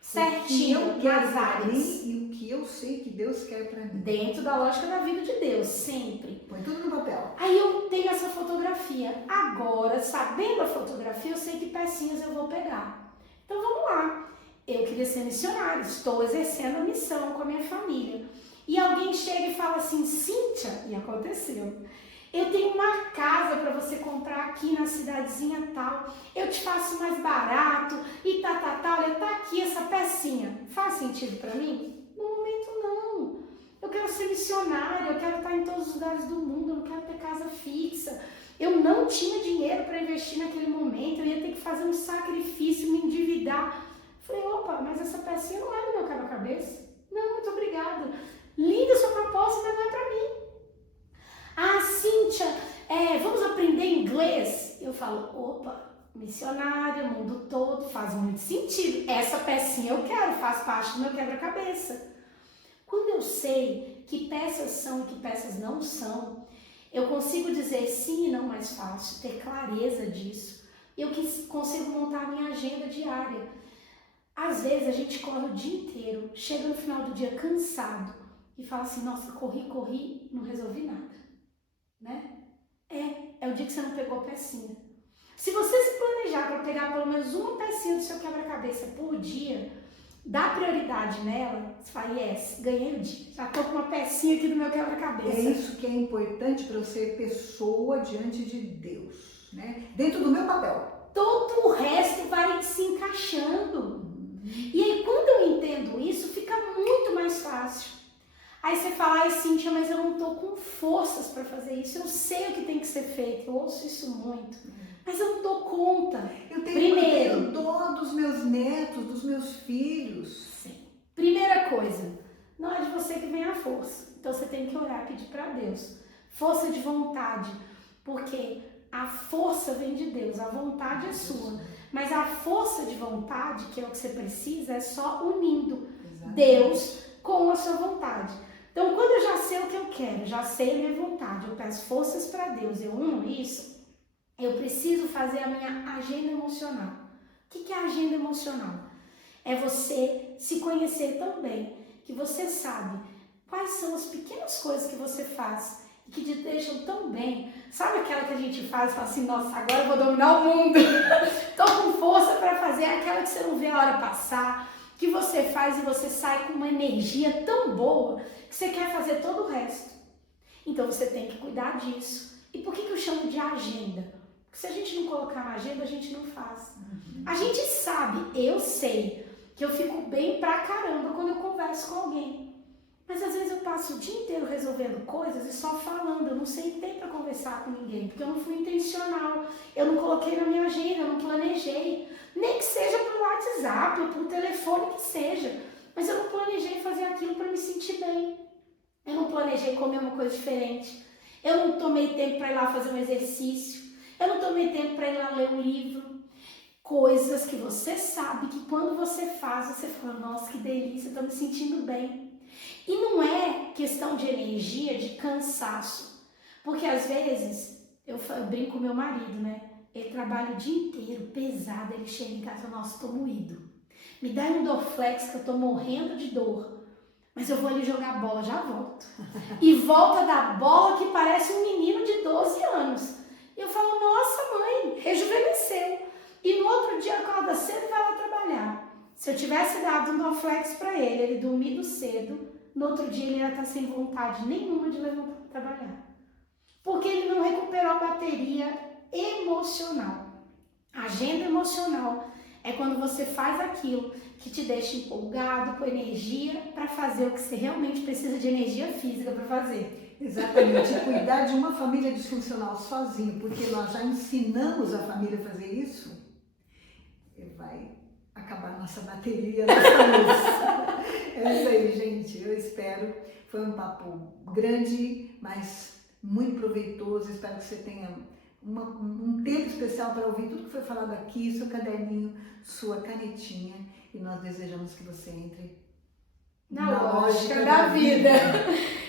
certinho nas áreas. E o que eu sei que Deus quer para mim. Dentro da lógica da vida de Deus, sempre. Põe tudo no papel. Aí eu tenho essa fotografia. Agora, sabendo a fotografia, eu sei que pecinhas eu vou pegar. Então vamos lá. Eu queria ser missionária, estou exercendo a missão com a minha família. E alguém chega e fala assim, Cíntia, e aconteceu. Eu tenho uma casa para você comprar aqui na cidadezinha tal, eu te faço mais barato e olha, tá aqui essa pecinha. Faz sentido para mim? No momento não. Eu quero ser missionária, eu quero estar em todos os lugares do mundo, eu não quero ter casa fixa. Eu não tinha dinheiro para investir naquele momento, eu ia ter que fazer um sacrifício, me endividar. Falei, opa, mas essa pecinha não é do meu quebra-cabeça. Não, muito obrigada. Linda sua proposta, mas não é para mim. Ah, Cíntia, vamos aprender inglês? Eu falo, opa, missionária, mundo todo, faz muito sentido. Essa pecinha eu quero, faz parte do meu quebra-cabeça. Quando eu sei que peças são e que peças não são, eu consigo dizer sim e não mais fácil, ter clareza disso. Eu consigo montar a minha agenda diária. Às vezes a gente corre o dia inteiro, chega no final do dia cansado e fala assim, nossa, corri, não resolvi nada. Né? É o dia que você não pegou a pecinha. Se você se planejar para pegar pelo menos uma pecinha do seu quebra-cabeça por dia, dá prioridade nela, você fala, yes, ganhei o dia. Já tô com uma pecinha aqui no meu quebra-cabeça. É isso que é importante para eu ser pessoa diante de Deus, né? Dentro do meu papel. Todo o resto vai se encaixando. E aí, quando eu entendo isso, fica muito mais fácil. Aí você fala, ai Cíntia, mas eu não tô com forças para fazer isso, eu sei o que tem que ser feito, eu ouço isso muito, mas eu não dou conta. Eu Primeiro, tenho dó dos meus netos, dos meus filhos. sim. Primeira coisa, não é de você que vem a força, então você tem que orar e pedir para Deus. Força de vontade, porque a força vem de Deus, a vontade é sua, mas a força de vontade, que é o que você precisa, é só unindo Deus com a sua vontade. Então, quando eu já sei o que eu quero, já sei a minha vontade, eu peço forças para Deus, eu uno isso, eu preciso fazer a minha agenda emocional. O que é a agenda emocional? É você se conhecer tão bem que você sabe quais são as pequenas coisas que você faz e que te deixam tão bem. Sabe aquela que a gente faz e fala assim, nossa, agora eu vou dominar o mundo. Tô com força para fazer, aquela que você não vê a hora passar, que você faz e você sai com uma energia tão boa que você quer fazer todo o resto. Então você tem que cuidar disso. E por que eu chamo de agenda? Porque se a gente não colocar na agenda, a gente não faz. A gente sabe, eu sei, que eu fico bem pra caramba quando eu converso com alguém. Mas às vezes eu passo o dia inteiro resolvendo coisas e só falando, eu não sentei para conversar com ninguém, porque eu não fui intencional, eu não coloquei na minha agenda, eu não planejei, nem que seja por WhatsApp ou por telefone que seja, mas eu não planejei fazer aquilo para me sentir bem, eu não planejei comer uma coisa diferente, eu não tomei tempo para ir lá fazer um exercício, eu não tomei tempo para ir lá ler um livro. Coisas que você sabe que quando você faz, você fala, nossa, que delícia, estou me sentindo bem. E não é questão de energia, de cansaço. Porque às vezes, eu brinco com meu marido, né? Ele trabalha o dia inteiro, pesado, ele chega em casa, nossa, estou moído. Me dá um Dorflex que eu estou morrendo de dor. Mas eu vou ali jogar bola, já volto. E volta da bola que parece um menino de 12 anos. E eu falo, nossa mãe, rejuvenesceu. E no outro dia acorda cedo e vai lá trabalhar. Se eu tivesse dado um Dorflex para ele dormido cedo, no outro dia ele ia estar sem vontade nenhuma de levantar para trabalhar. Porque ele não recuperou a bateria emocional. A agenda emocional é quando você faz aquilo que te deixa empolgado, com energia, para fazer o que você realmente precisa de energia física para fazer. Exatamente, e cuidar de uma família disfuncional sozinho, porque nós já ensinamos a família a fazer isso, vai acabar a nossa bateria, a nossa luz. É isso aí, gente, eu espero. Foi um papo grande, mas muito proveitoso. Espero que você tenha um tempo especial para ouvir tudo que foi falado aqui, seu caderninho, sua canetinha, e nós desejamos que você entre na lógica da vida.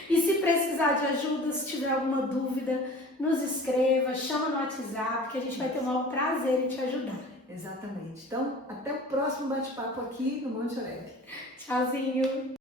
E se precisar de ajuda, se tiver alguma dúvida, nos escreva, chama no WhatsApp, que a gente vai ter o maior prazer em te ajudar. Exatamente. Então, até o próximo bate-papo aqui no Monte Alegre. Tchauzinho!